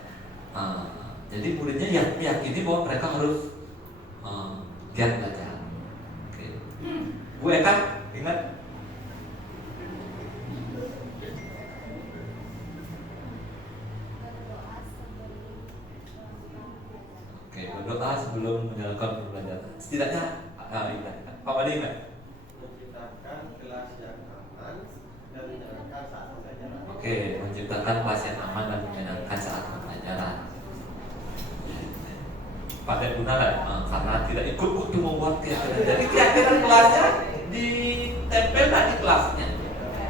Jadi muridnya yang meyakini bahwa mereka harus giat belajar. Oke. Bu Eka, ingat? Oke, berdoa sebelum menjalankan pembelajaran. Setidaknya, ingat. Pak Wadi ingat? Menciptakan kelas yang aman dan menyenangkan saat pembelajaran. Oke, menciptakan kelas yang aman dan menyenangkan saat pembelajaran. Pakai guna lah, karena tidak ikut waktu membuat keyakinan. Jadi keyakinan kelasnya ditempel nggak di kelasnya?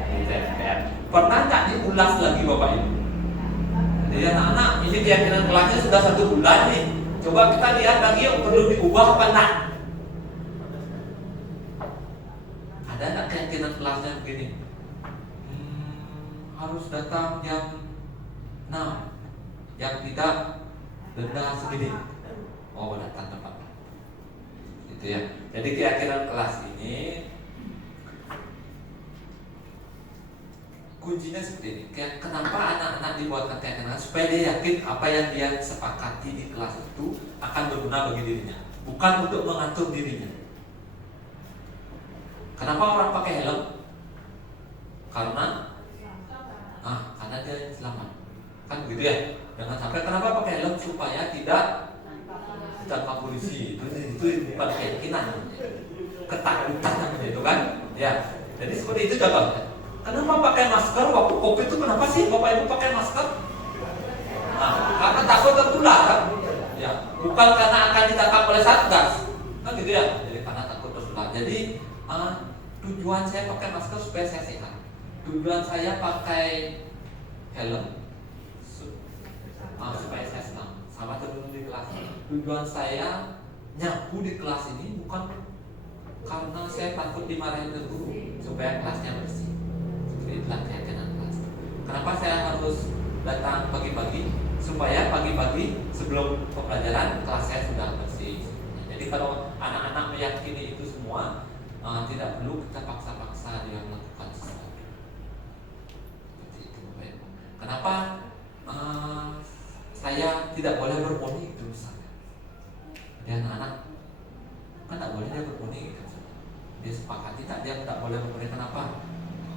Ditempel. Pernah nggak diulas lagi Bapak Ibu? Jadi anak-anak, ini keyakinan kelasnya sudah 1 bulan nih. Coba kita lihat lagi yang perlu diubah apa enggak? Ada nggak keyakinan kelasnya begini? Harus datang jam 6, yang tidak denda segini. Oh, datang tepat. Itu ya. Jadi keyakinan kelas ini kuncinya seperti ini. Kenapa anak-anak dibuatkan keyakinan? Supaya dia yakin apa yang dia sepakati di kelas itu akan berguna bagi dirinya, bukan untuk mengatur dirinya. Kenapa orang pakai helm? Karena dia selamat. Kan begitu ya. Jangan sampai kenapa pakai helm supaya tidak ditangkap polisi. Itu bukan keyakinan, ketakutan namanya itu kan. Ya. Jadi seperti itu contohnya. Kenapa pakai masker waktu COVID itu? Kenapa sih Bapak Ibu pakai masker? Nah, karena takut tertular kan? Ya, bukan karena akan ditangkap oleh Satgas, kan gitu ya. Jadi karena takut tertular. Jadi tujuan saya pakai masker supaya saya sehat. Tujuan saya pakai helm supaya saya senang. Sama teman di kelas. Tujuan saya nyapu di kelas ini bukan karena saya takut dimarahin guru, supaya kelasnya bersih. Itulah keyakinan kelas. Kenapa saya harus datang pagi-pagi? Supaya pagi-pagi sebelum pembelajaran kelas saya sudah bersih. Jadi kalau anak-anak meyakini itu semua, tidak perlu kita paksa-paksa dia melakukan sesuatu. Seperti itu, Bapak Ibu. Kenapa saya tidak boleh berponi itu misalnya? Dia anak-anak kan tidak boleh dia berponi gitu. Dia sepakat dia tidak boleh berponi. Kenapa?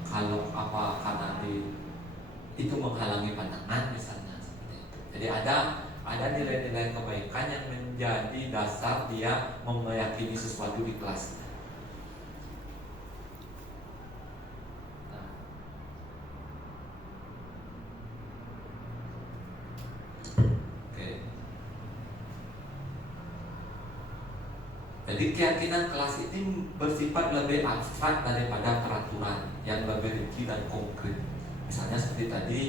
Kalau karena itu menghalangi pandangan misalnya, seperti itu. Jadi ada nilai-nilai kebaikan yang menjadi dasar dia meyakini sesuatu di kelas. Jadi keyakinan kelas ini bersifat lebih abstrak daripada peraturan yang lebih rinci dan konkret. Misalnya seperti tadi,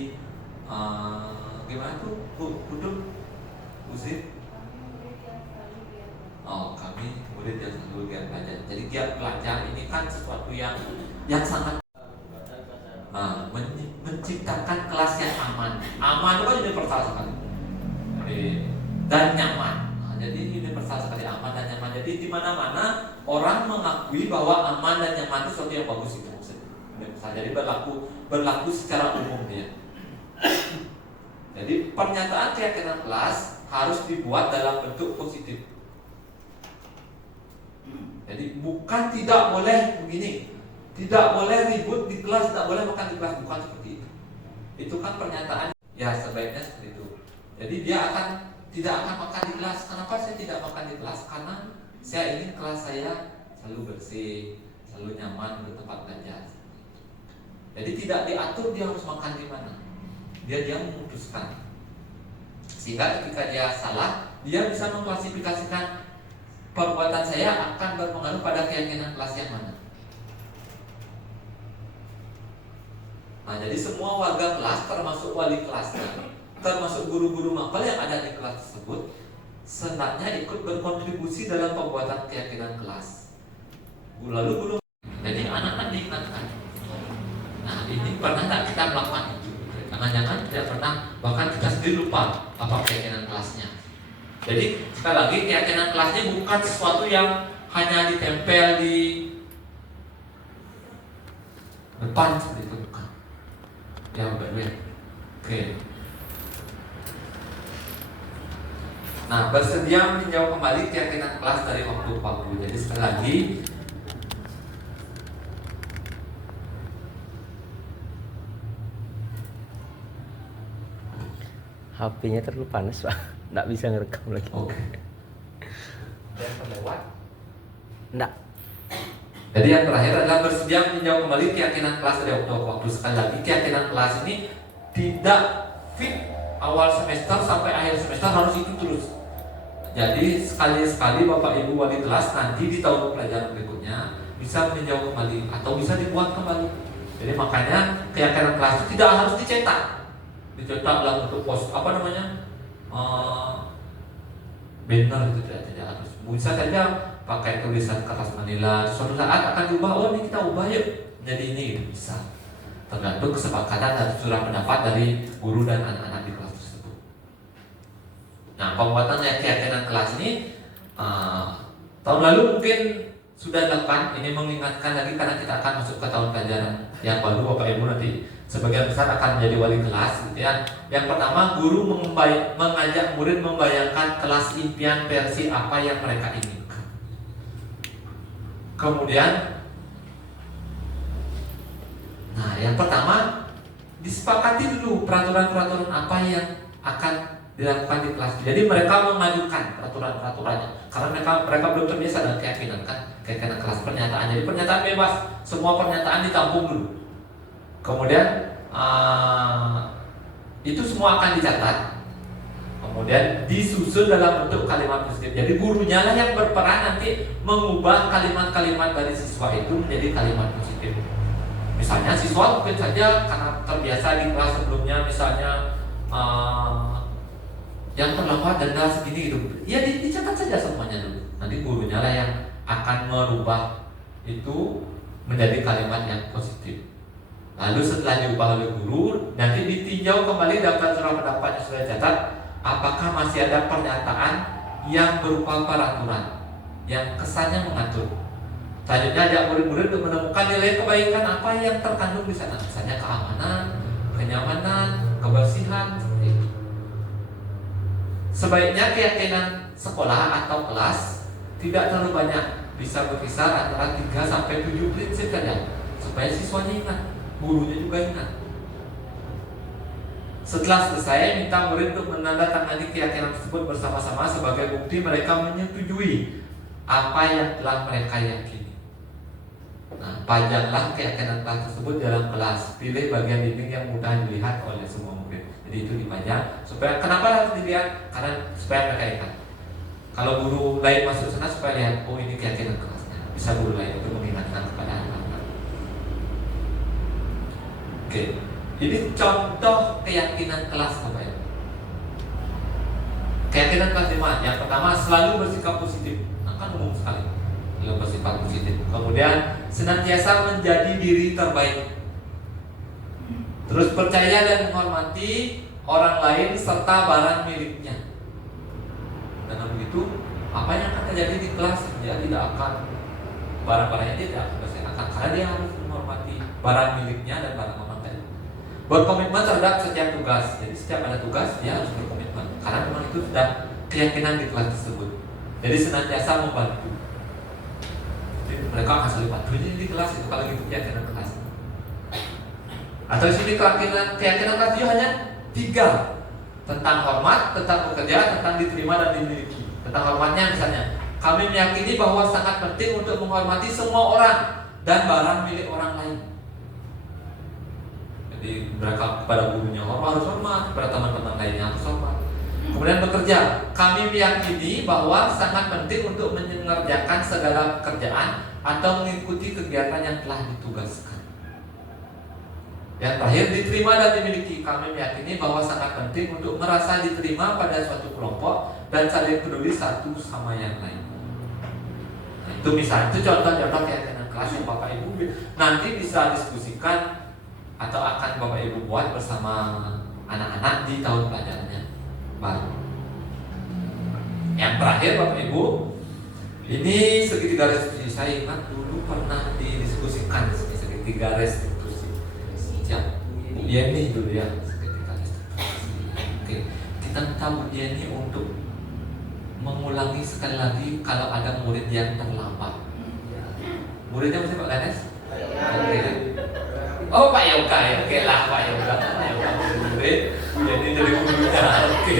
gimana tuh, Buduk, Uzib? Oh, kami murid yang selalu giat belajar. Jadi giat belajar ini kan sesuatu yang sangat menciptakan kelas yang aman. Aman itu kan universal sekali. Dan nyaman. Jadi universal sekali, aman dan nyaman. Jadi di mana-mana orang mengakui bahwa aman dan nyaman itu sesuatu yang bagus itu maksudnya. Jadi berlaku secara umum dia. Jadi pernyataan keyakinan kelas harus dibuat dalam bentuk positif. Jadi bukan tidak boleh begini, tidak boleh ribut di kelas, tidak boleh makan di kelas, bukan seperti itu. Itu kan pernyataan ya sebaiknya seperti itu. Jadi dia tidak akan makan di kelas. Kenapa saya tidak makan di kelas? Karena saya ingin kelas saya selalu bersih, selalu nyaman bertempat belajar. Jadi tidak diatur dia harus makan di mana. Dia memutuskan. Sehingga ketika dia salah, dia bisa mengklasifikasikan perbuatan saya akan berpengaruh pada keyakinan kelas yang mana. Nah, jadi semua warga kelas termasuk wali kelasnya, termasuk guru-guru mapel yang ada di kelas tersebut, senaknya ikut berkontribusi dalam pembuatan keyakinan kelas. Lalu guru, jadi anak-anak diingatkan. Nah, ini pernah tidak kita melakukan itu? Jangan-jangan tidak pernah, bahkan kita sendiri lupa apa keyakinan kelasnya. Jadi sekali lagi keyakinan kelasnya bukan sesuatu yang hanya ditempel di depan seperti itu, bukan. Ya benar. Oke. Nah, bersedia meninjau kembali keyakinan kelas dari waktu ke waktu. Jadi sekali lagi HP-nya terlalu panas, Pak. Nggak bisa ngerekam lagi. oke. Dan terlewat. Nggak. Jadi yang terakhir adalah bersedia meninjau kembali keyakinan kelas dari waktu ke waktu. Sekali lagi keyakinan kelas ini tidak fit awal semester sampai akhir semester harus itu terus. Jadi sekali-sekali Bapak Ibu wali kelas nanti di tahun pelajaran berikutnya bisa meninjau kembali atau bisa dibuat kembali. Jadi makanya keyakinan kelas itu tidak harus dicetak dalam bentuk banner itu tidak harus. Bisa saja pakai tulisan kertas manila. Suatu saat akan diubah. Oh, ini kita ubah yuk jadi ini, bisa. Tergantung kesepakatan dan surat pendapat dari guru dan anak-anak di kelas tersebut. Nah, pembuatan keyakinan kelas ini tahun lalu mungkin sudah dilakukan. Ini mengingatkan lagi karena kita akan masuk ke tahun pelajaran yang baru. Bapak Ibu nanti sebagian besar akan menjadi wali kelas, gitu ya. Yang pertama, guru mengajak murid membayangkan kelas impian versi apa yang mereka inginkan. Kemudian, nah yang pertama disepakati dulu peraturan-peraturan apa yang akan dilakukan di kelas. Jadi mereka mengajukan peraturan-peraturannya karena mereka belum terbiasa dengan keyakinan kelas pernyataan. Jadi pernyataan bebas, semua pernyataan ditampung dulu. Kemudian itu semua akan dicatat. Kemudian disusun dalam bentuk kalimat positif. Jadi gurunya lah yang berperan nanti mengubah kalimat-kalimat dari siswa itu menjadi kalimat positif. Misalnya siswa mungkin saja karena terbiasa di kelas sebelumnya misalnya yang terlambat denda segini gitu. Ya dicatat saja semuanya dulu. Nanti gurunya lah yang akan merubah itu menjadi kalimat yang positif. Lalu setelah diubah oleh guru, nanti ditinjau kembali daftar surat pendapat yang sudah dicatat. Apakah masih ada pernyataan yang berupa peraturan yang kesannya mengatur. Selanjutnya ajak murid-murid untuk menemukan nilai kebaikan apa yang terkandung di sana. Misalnya keamanan, kenyamanan, kebersihan, seperti itu. Sebaiknya keyakinan sekolah atau kelas tidak terlalu banyak, bisa berkisar antara 3 sampai 7 prinsip saja, supaya siswanya ingat, gurunya juga ingat. Setelah selesai, minta murid untuk menandatangani keyakinan tersebut bersama-sama sebagai bukti mereka menyetujui apa yang telah mereka yakini. Nah, pajanglah keyakinan kelas tersebut dalam kelas. Pilih bagian dinding yang mudah dilihat oleh semua murid. Jadi itu dipajang supaya, kenapa harus dilihat? Karena supaya mereka ingat. Kalau guru lain masuk sana supaya lihat, oh ini keyakinan kelasnya. Bisa guru lain untuk mengingatkan kepada anak-anak. Oke. Ini contoh keyakinan kelas apa ya? Keyakinan kelas 5. Yang pertama, selalu bersikap positif. Nah, kan umum sekali. Selalu bersifat positif. Kemudian senantiasa menjadi diri terbaik. Terus percaya dan menghormati orang lain serta barang miliknya. Dengan begitu, apa yang akan terjadi di kelas? Dia tidak akan, barang-barangnya dia tidak akan bersihkan, karena dia harus menghormati barang miliknya dan barang orang lain. Berkomitmen terhadap setiap tugas. Jadi setiap ada tugas dia harus berkomitmen, karena memang itu sudah keyakinan di kelas tersebut. Jadi senantiasa membantu. Jadi mereka akan selalu bantu di kelas itu kalau gitu keyakinan kelas. Atau di sini keyakinan kelas itu hanya 3, tentang hormat, tentang bekerja, tentang diterima dan dimiliki. Tentang hormatnya misalnya, kami meyakini bahwa sangat penting untuk menghormati semua orang dan barang milik orang lain. Jadi mereka kepada gurunya harus hormat, kepada teman-teman lainnya harus hormat. Kemudian bekerja, kami meyakini bahwa sangat penting untuk mengerjakan segala pekerjaan atau mengikuti kegiatan yang telah ditugaskan. Yang terakhir, diterima dan dimiliki, kami meyakini bahwa sangat penting untuk merasa diterima pada suatu kelompok dan saling peduli satu sama yang lain. Nah, itu misalnya, itu contoh-contoh keyakinan kelas yang Bapak Ibu nanti bisa diskusikan atau akan Bapak Ibu buat bersama anak-anak di tahun pelajarannya baru. Yang terakhir Bapak Ibu, ini segitiga restitusi. Saya ingat dulu pernah didiskusikan segitiga restitusi. Ya, Bu Yeni dulu ya, segitiga restitusi. Oke, kita minta Bu Yeni untuk mengulangi sekali lagi kalau ada murid yang terlambat. Muridnya masih Pak Ganes? Oke. Oh Pak Yoga ya, oke lah Pak Yoga murid, jadi gurunya, oke.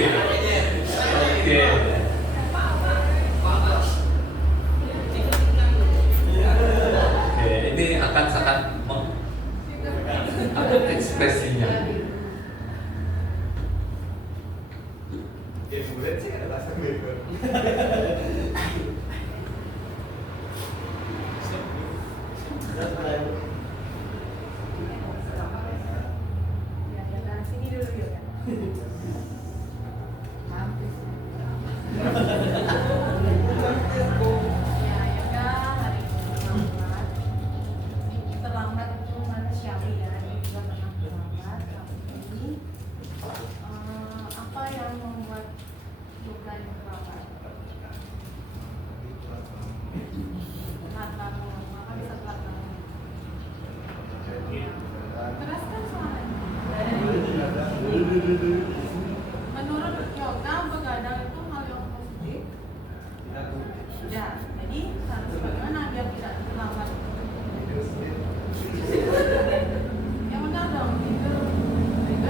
Oke, ini akan sangat ada ekspresinya. Murid sih ada bahasa Mekong. Sini dulu ya. Terlambat itu manusiawi ya, dia juga pernah terlambat. Tapi ini apa yang membuat bukan terlambat? Telat lama, maka bisa telat lama. Teruskan soalnya. Menurut yoga begadang itu hal yang positif. Ya, jadi harus bagaimana biar tidak terlambat. Yang benar dong, tidur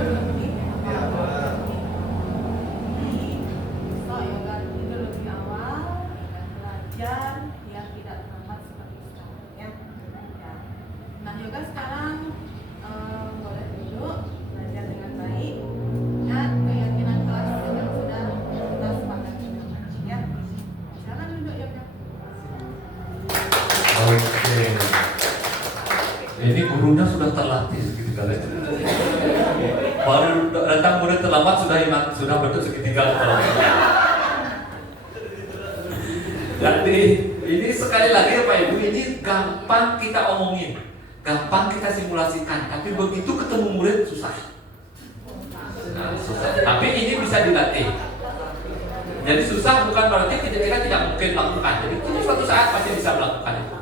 lebih awal. Jadi, so yoga tidur lebih awal dan belajar biar tidak terlambat seperti sekarang ya. Nah yoga sekarang Oke. Ini gurunya sudah terlatih segitiga restitusi. Baru datang murid terlambat sudah hilang, sudah bentuk segitiga kepala. Jadi ini sekali lagi Pak Ibu, ini gampang kita omongin, gampang kita simulasikan, tapi begitu ketemu murid susah. Nah, susah. Tapi ini bisa dilatih. Jadi susah bukan berarti kita tidak mungkin melakukan. Jadi kita suatu saat pasti bisa melakukan itu.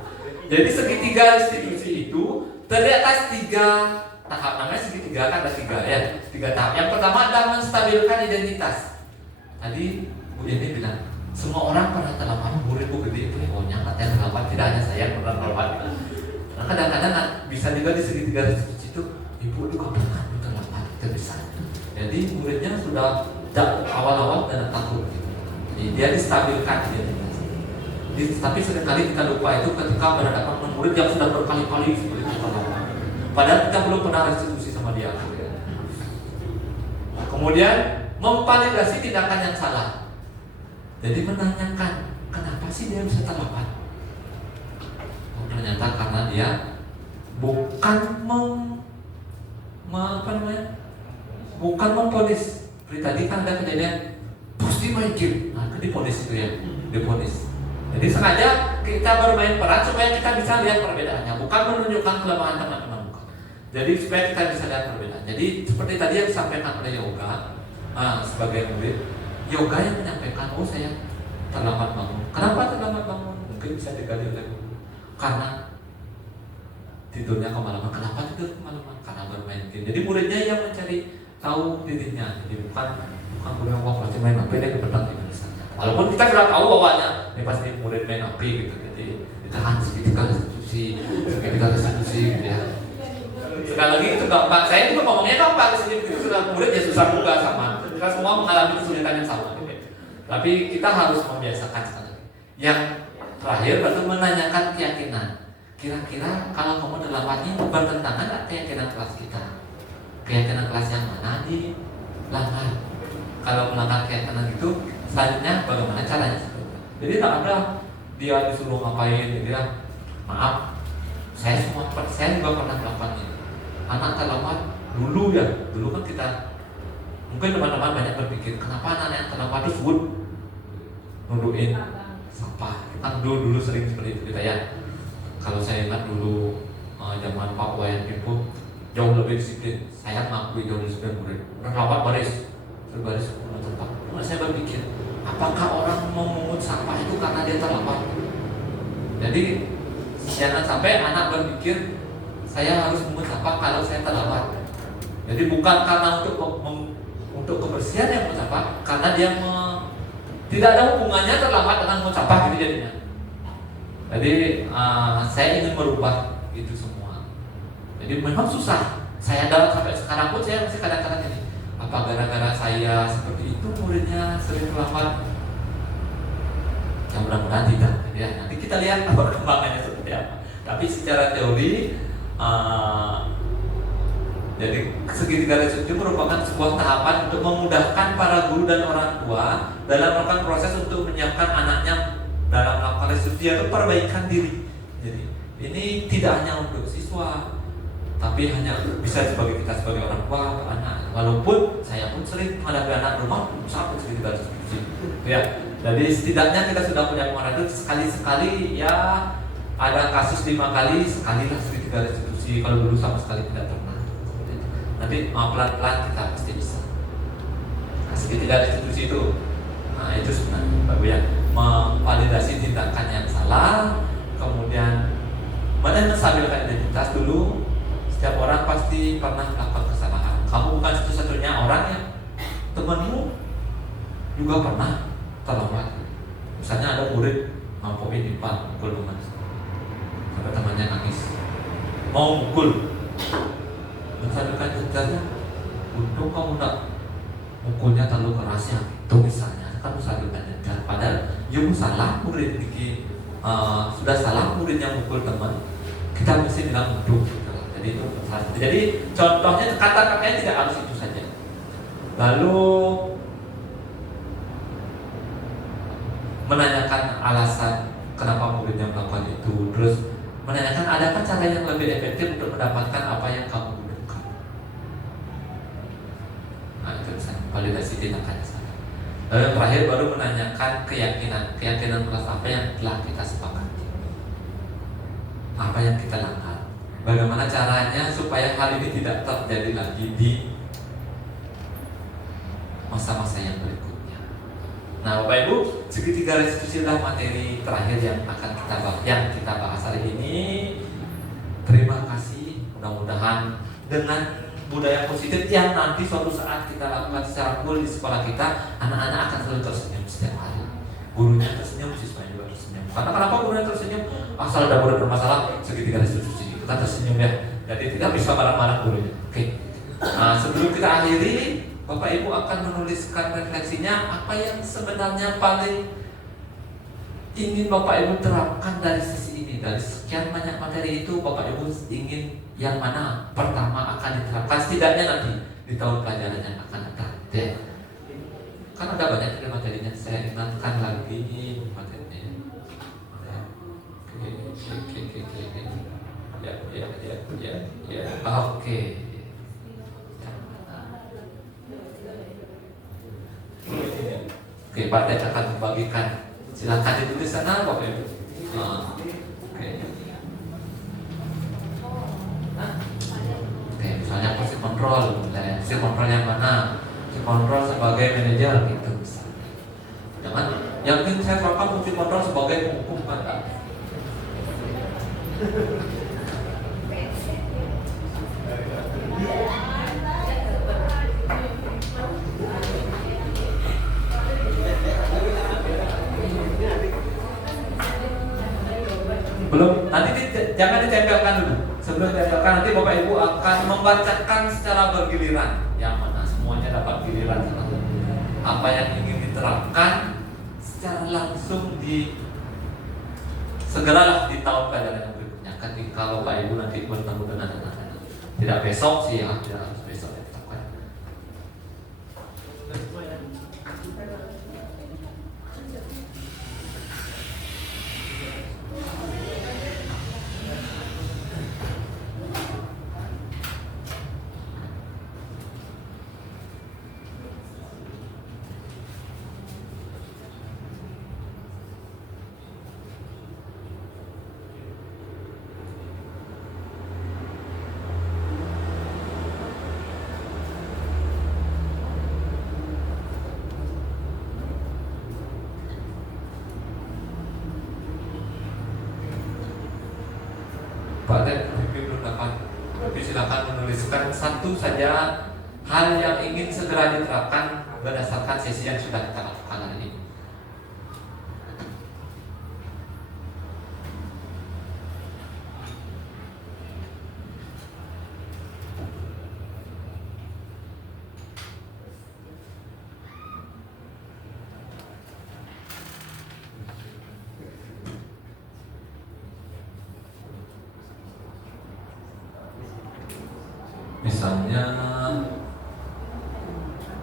Jadi segitiga restitusi itu terdiri atas 3 tahap, namanya segitiga kan ada 3 ya, 3 tahap. Yang pertama adalah menstabilkan identitas. Tadi Bu Yeni bilang, semua orang pernah terlambat, muridku gede itu pokoknya katanya terlambat, tidak hanya saya yang pernah terlambat. Nah, kadang-kadang bisa juga di segitiga restitusi itu, ibu juga pernah terlambat, itu bisa. Jadi muridnya sudah awal-awal dan takut. Jadi dia distabilkan identitas. Tapi seringkali kita lupa itu ketika berhadapan dengan murid yang sudah berkali-kali seperti itu terlambat. Padahal kita belum pernah restitusi sama dia. Kemudian memvalidasi tindakan yang salah. Jadi menanyakan kenapa sih dia bisa terlambat. Ternyata karena dia bukan bukan memponis. Seperti tadi kan ada kejadian pasti main game. Nah, itu diponis itu ya, diponis. Jadi sengaja kita bermain peran supaya kita bisa lihat perbedaannya, bukan menunjukkan kelemahan teman-teman. Jadi supaya kita bisa lihat perbedaan. Jadi seperti tadi yang disampaikan oleh Yoga sebagai murid, Yoga yang menyampaikan, oh saya terlambat bangun. Kenapa terlambat bangun? Mungkin bisa digali oleh guru. Karena tidurnya kemalaman. Kenapa tidur kemalaman? Karena bermain game. Jadi muridnya yang mencari tahu dirinya. Jadi bukan guru yang wah pasti main HP dia kebetulan gitu misalnya. Walaupun kita sudah tahu bahwanya ini pasti murid main HP gitu. Jadi ditahan segitiga restitusi gitu ya. Sekali lagi itu gampang. Saya juga ngomongnya gampang di sini begitu sudah murid ya susah juga sama. Kita semua mengalami kesulitan yang sama. Gitu. Tapi kita harus membiasakan sekali. Yang terakhir baru menanyakan keyakinan. Kira-kira kalau kamu terlambatnya bertentangan nggak keyakinan kelas kita? Keyakinan kelas yang mana dilanggar? Kalau melanggar keyakinan itu, selanjutnya bagaimana caranya? Jadi tak ada dia disuruh ngapain, dia maaf, saya juga pernah melakukan ini. Anak terlambat dulu kan kita mungkin teman-teman banyak berpikir kenapa anak yang terlambat itu sebut nuduhin sampah. Kan dulu sering seperti itu kita ya. Kalau saya ingat dulu zaman Pak Wayan Pimpu jauh lebih disiplin. Saya mengakui jauh lebih disiplin murid. Terlambat baris tempat. Saya berpikir apakah orang memungut sampah itu karena dia terlambat? Jadi jangan sampai anak berpikir saya harus memungut sampah kalau saya terlambat. Jadi bukan karena untuk kebersihan yang memungut sampah, karena dia tidak ada hubungannya terlambat dengan memungut sampah gitu jadinya. Jadi saya ingin merubah itu semua. Jadi memang susah. Saya dalam sampai sekarang pun saya masih kadang-kadang ini. Apa gara-gara saya seperti itu muridnya sering terlambat? Ya mudah-mudahan tidak. Ya, nanti kita lihat apa perkembangannya seperti apa. Tapi secara teori, jadi segitiga restitusi merupakan sebuah tahapan untuk memudahkan para guru dan orang tua dalam melakukan proses untuk menyiapkan anaknya dalam melakukan restitusi atau perbaikan diri. Jadi ini tidak hanya untuk siswa, tapi hanya bisa sebagai kita sebagai orang tua atau anak. Walaupun saya pun sering menghadapi anak rumah sampai segitiga restitusi. Ya, jadi setidaknya kita sudah punya pengalaman itu sekali-sekali ya. Ada kasus 5 kali, sekali lah segitiga restitusi. Kalau dulu sama sekali tidak pernah. Nanti pelan-pelan kita pasti bisa. Nah, segitiga restitusi itu, nah itu sebenarnya Pak Bu ya, memvalidasi tindakan yang salah, kemudian menstabilkan identitas dulu. Setiap orang pasti pernah melakukan kesalahan. Kamu bukan satu-satunya orang yang temanmu juga pernah terlambat. Misalnya ada murid mampuin IPA mukul teman, sampai temannya nangis, mau mukul. Menstabilkan identitasnya, untuk kamu tak mukulnya terlalu keras ya. Itu misalnya kan menstabilkan identitas. Padahal you salah murid sudah salah muridnya mukul teman, kita mesti bilang untuk. Jadi contohnya kata-katanya tidak harus itu saja. Lalu menanyakan alasan kenapa muridnya melakukan itu, terus menanyakan adakah cara yang lebih efektif untuk mendapatkan apa yang kamu butuhkan. Nah itu misalnya validasi tindakan sana. Lalu yang terakhir baru menanyakan keyakinan keras apa yang telah kita sepakati, apa yang kita langgar. Bagaimana caranya supaya hal ini tidak terjadi lagi di masa-masa yang berikutnya. Nah, Bapak Ibu, segitiga restitusi adalah materi terakhir yang akan kita bahas hari ini. Terima kasih. Mudah-mudahan dengan budaya positif yang nanti suatu saat kita lakukan secara full di sekolah kita, anak-anak akan selalu tersenyum setiap hari. Gurunya tersenyum, siswanya juga tersenyum. Karena kenapa gurunya tersenyum? Asal ada murid bermasalah, segitiga restitusi kita tersenyum ya. Jadi tidak bisa marah-marah gurunya. Oke. Nah, sebelum kita akhiri, Bapak Ibu akan menuliskan refleksinya apa yang sebenarnya paling ingin Bapak Ibu terapkan dari sisi ini. Dari sekian banyak materi itu, Bapak Ibu ingin yang mana pertama akan diterapkan setidaknya nanti di tahun pelajaran yang akan datang. Ya. Kan ada banyak materinya, saya ingatkan lagi materinya. Ya. Oke. Oke, Pak Dek akan membagikan. Silakan ditulis sana, Bapak Ibu. Oke. Oke, misalnya fungsi kontrol. Fungsi kontrol yang mana? Fungsi kontrol sebagai manajer gitu misalnya. Jangan, yang penting saya terapkan fungsi kontrol sebagai penghukum kan? Belum, nanti jangan ditempelkan dulu. Sebelum ditempelkan nanti Bapak Ibu akan membacakan secara bergiliran. Yang mana semuanya dapat giliran. Apa yang ingin diterapkan secara langsung segeralah di tahun pelajaran yang berikutnya. Ketika Bapak Ibu nanti bertemu dengan anak-anak. Tidak besok sih ya, tidak harus besok ditetapkan. Pak Dek, belum dapat. Tapi silakan menuliskan satu saja hal yang ingin segera diterapkan berdasarkan sesi yang sudah kita lakukan hari ini. Misalnya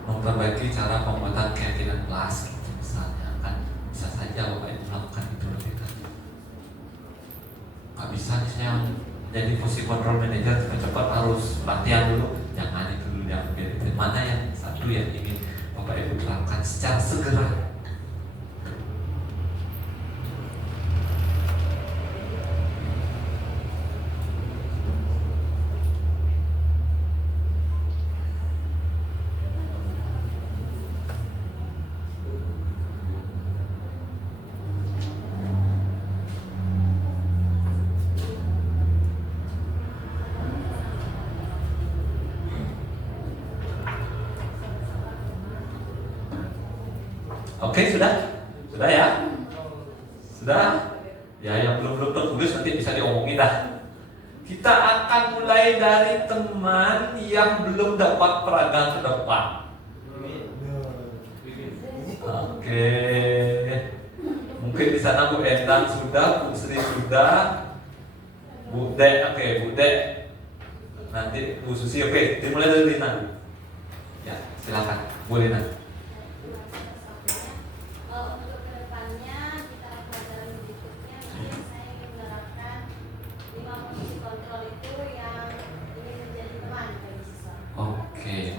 memperbaiki cara pembuatan keyakinan kelas gitu misalnya kan bisa saja Bapak Ibu melakukan itu lebih lanjut. Nggak bisa misalnya jadi fungsi kontrol manager cepat harus latihan dulu, jangan itu dulu yang biar mana yang satu yang ingin Bapak Ibu terapkan secara segera. Oke, sudah? Sudah ya? Sudah? Ya, yang belum tertulis nanti bisa diomongin dah. Kita akan mulai dari teman yang belum dapat peraga ke depan. Oke. Mungkin di sana Bu Endang sudah, Bu Sri sudah, Bu Dek, oke, Bu Dek. Nanti Bu Susi, oke. Dimulai dari Lina. Ya, silakan, Bu Lina.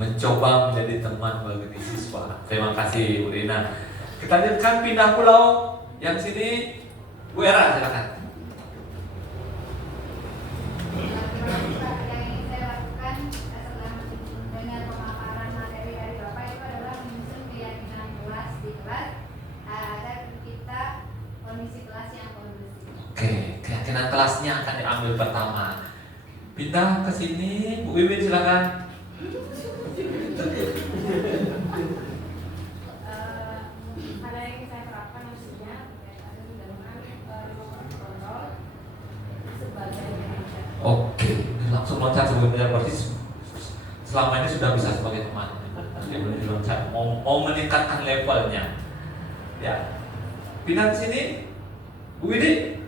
mencoba menjadi teman bagi siswa. Terima kasih Bu Rina. Kita lanjutkan pindah pulau yang sini. Bu Era silakan. Yang ingin saya lakukan setelah mendengar pemaparan materi dari Bapak itu adalah menyusun keyakinan kelas di kelas agar kita kondisi kelas yang kondusif. Oke, keyakinan kelasnya akan diambil pertama. Pindah ke sini, Bu Wiwin silakan. Hal yang ingin saya terapkan maksudnya berkaitan dengan remote control sebagai manajer. Oke, langsung loncat sebelumnya berarti selama ini sudah bisa sebagai teman. Jadi belum diloncat, mau meningkatkan levelnya. Ya, pindah ke sini, Bu Widi.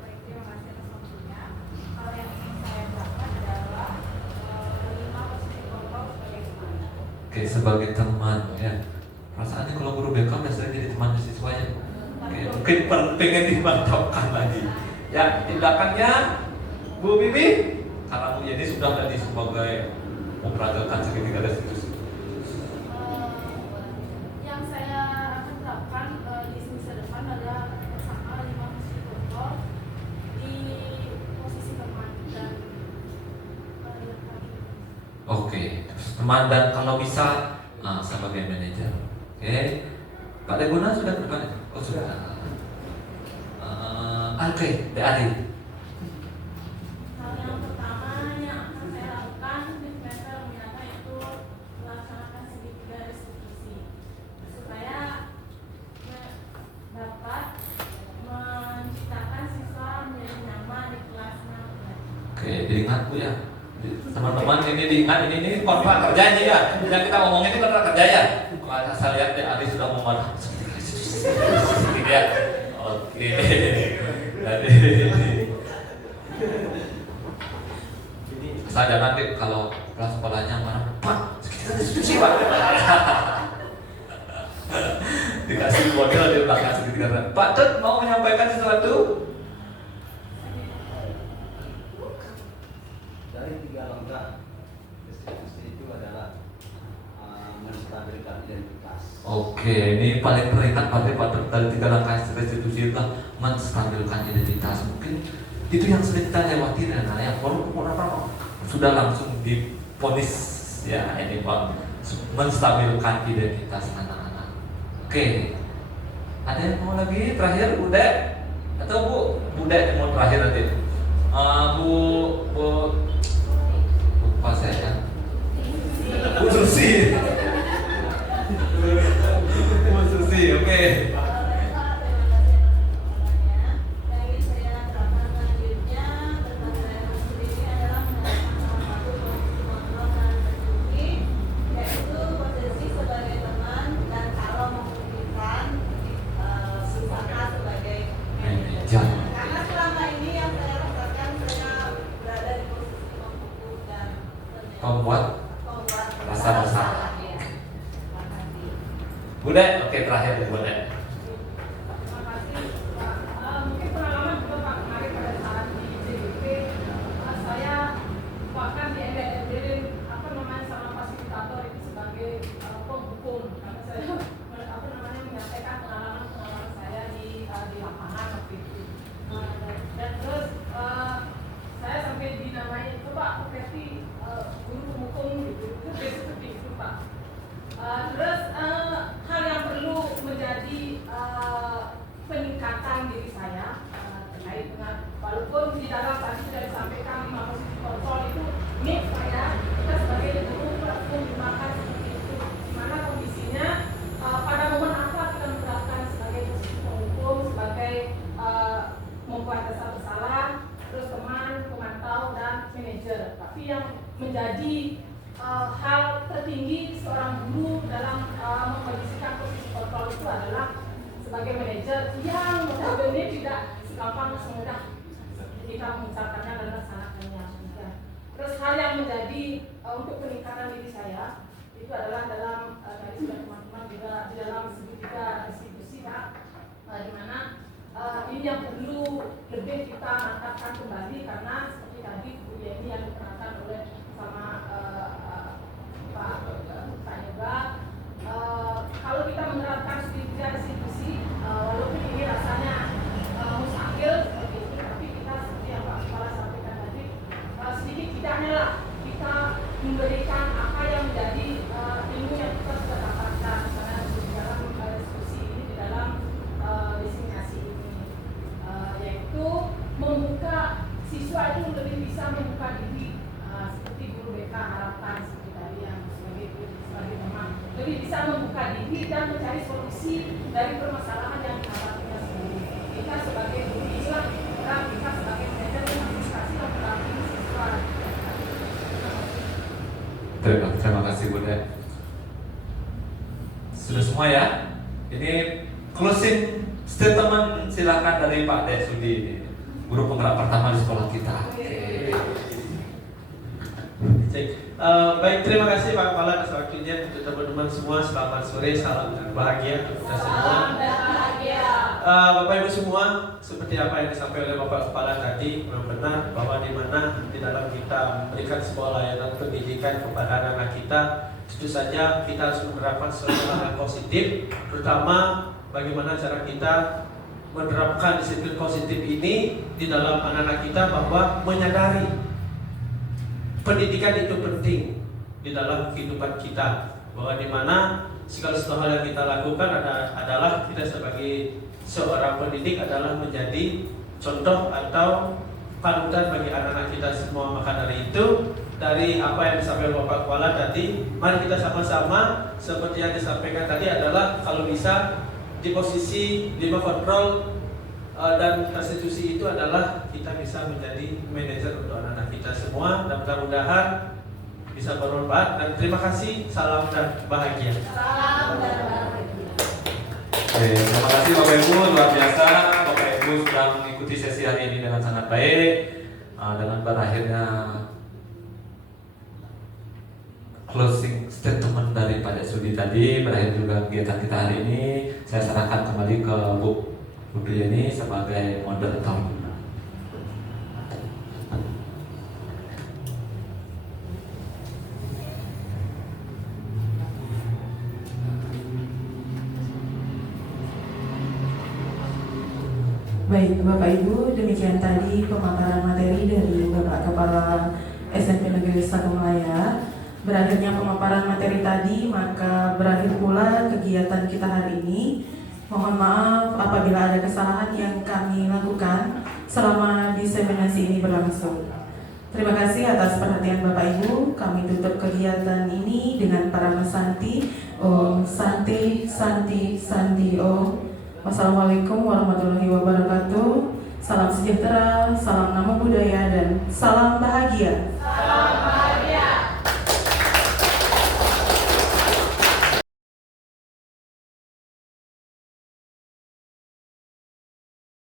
Baik, terima kasih atas waktunya. Hal yang ingin saya terapkan adalah menerima posisi kontrol sebagai teman. Oke, sebagai teman ya. Perasaannya kalau guru BK biasanya jadi teman siswanya. Oke, mungkin pengen dimantapkan lagi. Ya, tindakannya Bu Bibi, karena Bu Yeni sudah tadi sebagai memperagakan segitiga restitusi. Yang saya akan terapkan di semester depan adalah bersama 5 posisi kontrol di posisi teman dan Oke, terus teman dan kalau bisa sebagai manajer. Oke, Pak Deguna sudah ke depan itu? Oh sudah. Oke, Dek Adi. hal yang pertama yang akan saya lakukan di semester mendatang yaitu melaksanakan segitiga restitusi supaya dapat menciptakan siswa menjadi nyaman di kelasnya. Oke, diingat Bu ya. Teman-teman ini diingat ini kontrak kerja ini ya. Yang kita ngomongin ini kontrak kerja ya. Kalau saya lihat Dek Adi sudah memadam gitu ya. Oke. Jadi saya jangan deh kalau kelas sekolahnya marah, Pak, kita diskusi Pak. Dikasih model di belakang segitiga. Pak Tut mau menyampaikan sesuatu? Dari 3 langkah restitusi itu adalah menstabilkan identitas. Oke, ini paling teringat dari 3 langkah restitusi itu menstabilkan identitas. Mungkin itu yang sering kita lewati dan yang sudah langsung diponis ya ini Pak, menstabilkan identitas anak-anak. Oke, ada yang mau lagi terakhir Bu Dek atau Bu Dek yang mau terakhir nanti? Bu lupa saya. Bu Susi. Bu Susi, oke. Karena selama ini yang saya rasakan saya berada di posisi memupuk dan Membuat rasa bersalah. Bu Dek, oke terakhir Bu Dek. Terima kasih Pak. Mungkin pengalaman juga Pak kemarin pada saat di CBP saya bahkan di MDM sama fasilitator itu sebagai penghukum karena saya menyampaikan pengalaman saya di lapangan waktu itu. Dan terus saya sampai dinamai itu Pak, Keti guru penghukum gitu, seperti itu Pak. Terus hal yang perlu menjadi peningkatan diri saya terkait dengan walaupun di dalam tadi sudah disampaikan 5 posisi kontrol itu nih saya kita sebagai guru menggunakan seperti itu dimana kondisinya pada momen apa kita menerapkan sebagai posisi penghukum sebagai membuat dasar bersalah terus teman pemantau dan manajer tapi yang menjadi hal tertinggi seorang guru dalam mengkondisikan posisi kontrol itu adalah sebagai manajer yang notabene tidak segampang semudah kita mengucapkannya dan melaksanakannya. Terus hal yang menjadi untuk peningkatan diri saya itu adalah dalam tadi sudah teman-teman juga di dalam segitiga restitusi Pak, di mana ini yang perlu lebih kita mantapkan kembali karena seperti tadi Bu Yeni yang dikenalkan oleh sama membuka siswa itu lebih bisa membuka diri, seperti guru BK harapkan seperti tadi yang sebagai teman lebih bisa membuka diri dan mencari solusi dari permasalahan yang dihadapinya sendiri. Kita sebagai guru inilah peran kita sebagai manajer yang administrasi dan mendampingi siswa. Terima kasih Bunda. Sudah semua ya? Ini closing statement silakan dari Pak Desudi ini, guru penggerak pertama di sekolah kita. Baik, terima kasih Pak Kepala atas waktunya. Untuk teman-teman semua, selamat sore, salam bahagia untuk kita semua. Bapak Ibu semua, seperti apa yang disampaikan oleh Bapak Kepala tadi, memang benar bahwa di mana di dalam kita memberikan sebuah layanan pendidikan kepada anak-anak kita, tentu saja kita harus menerapkan sesuatu hal yang positif, terutama bagaimana cara kita menerapkan disiplin positif ini di dalam anak-anak kita, bahwa menyadari pendidikan itu penting di dalam kehidupan kita, bahwa di mana segala sesuatu hal yang kita lakukan adalah kita sebagai seorang pendidik adalah menjadi contoh atau panutan bagi anak-anak kita semua. Maka dari itu, dari apa yang disampaikan Bapak Kepala tadi, mari kita sama-sama seperti yang disampaikan tadi adalah kalau bisa di posisi 5 kontrol dan restitusi itu adalah kita bisa menjadi manajer untuk anak-anak kita semua, dan mudah-mudahan bisa bermanfaat. Dan terima kasih, salam dan bahagia. Salam dan bahagia. Terima kasih Bapak Ibu, luar biasa. Bapak Ibu sudah mengikuti sesi hari ini dengan sangat baik. Dengan berakhirnya closing statement dari Pak Desudi tadi, berakhir juga kegiatan kita hari ini. Saya serahkan kembali ke Bu Briani sebagai moderator. Baik, Bapak Ibu, demikian tadi pemaparan materi dari Bapak Kepala SMP Negeri 1 Melaya. Berakhirnya pemaparan materi tadi, maka berakhir pula kegiatan kita hari ini. Mohon maaf apabila ada kesalahan yang kami lakukan selama diseminasi ini berlangsung. Terima kasih atas perhatian Bapak Ibu. Kami tutup kegiatan ini dengan Parama Santi. Om Santi, Santi, Santi Om. Wassalamualaikum warahmatullahi wabarakatuh. Salam sejahtera, salam nama budaya, dan salam bahagia.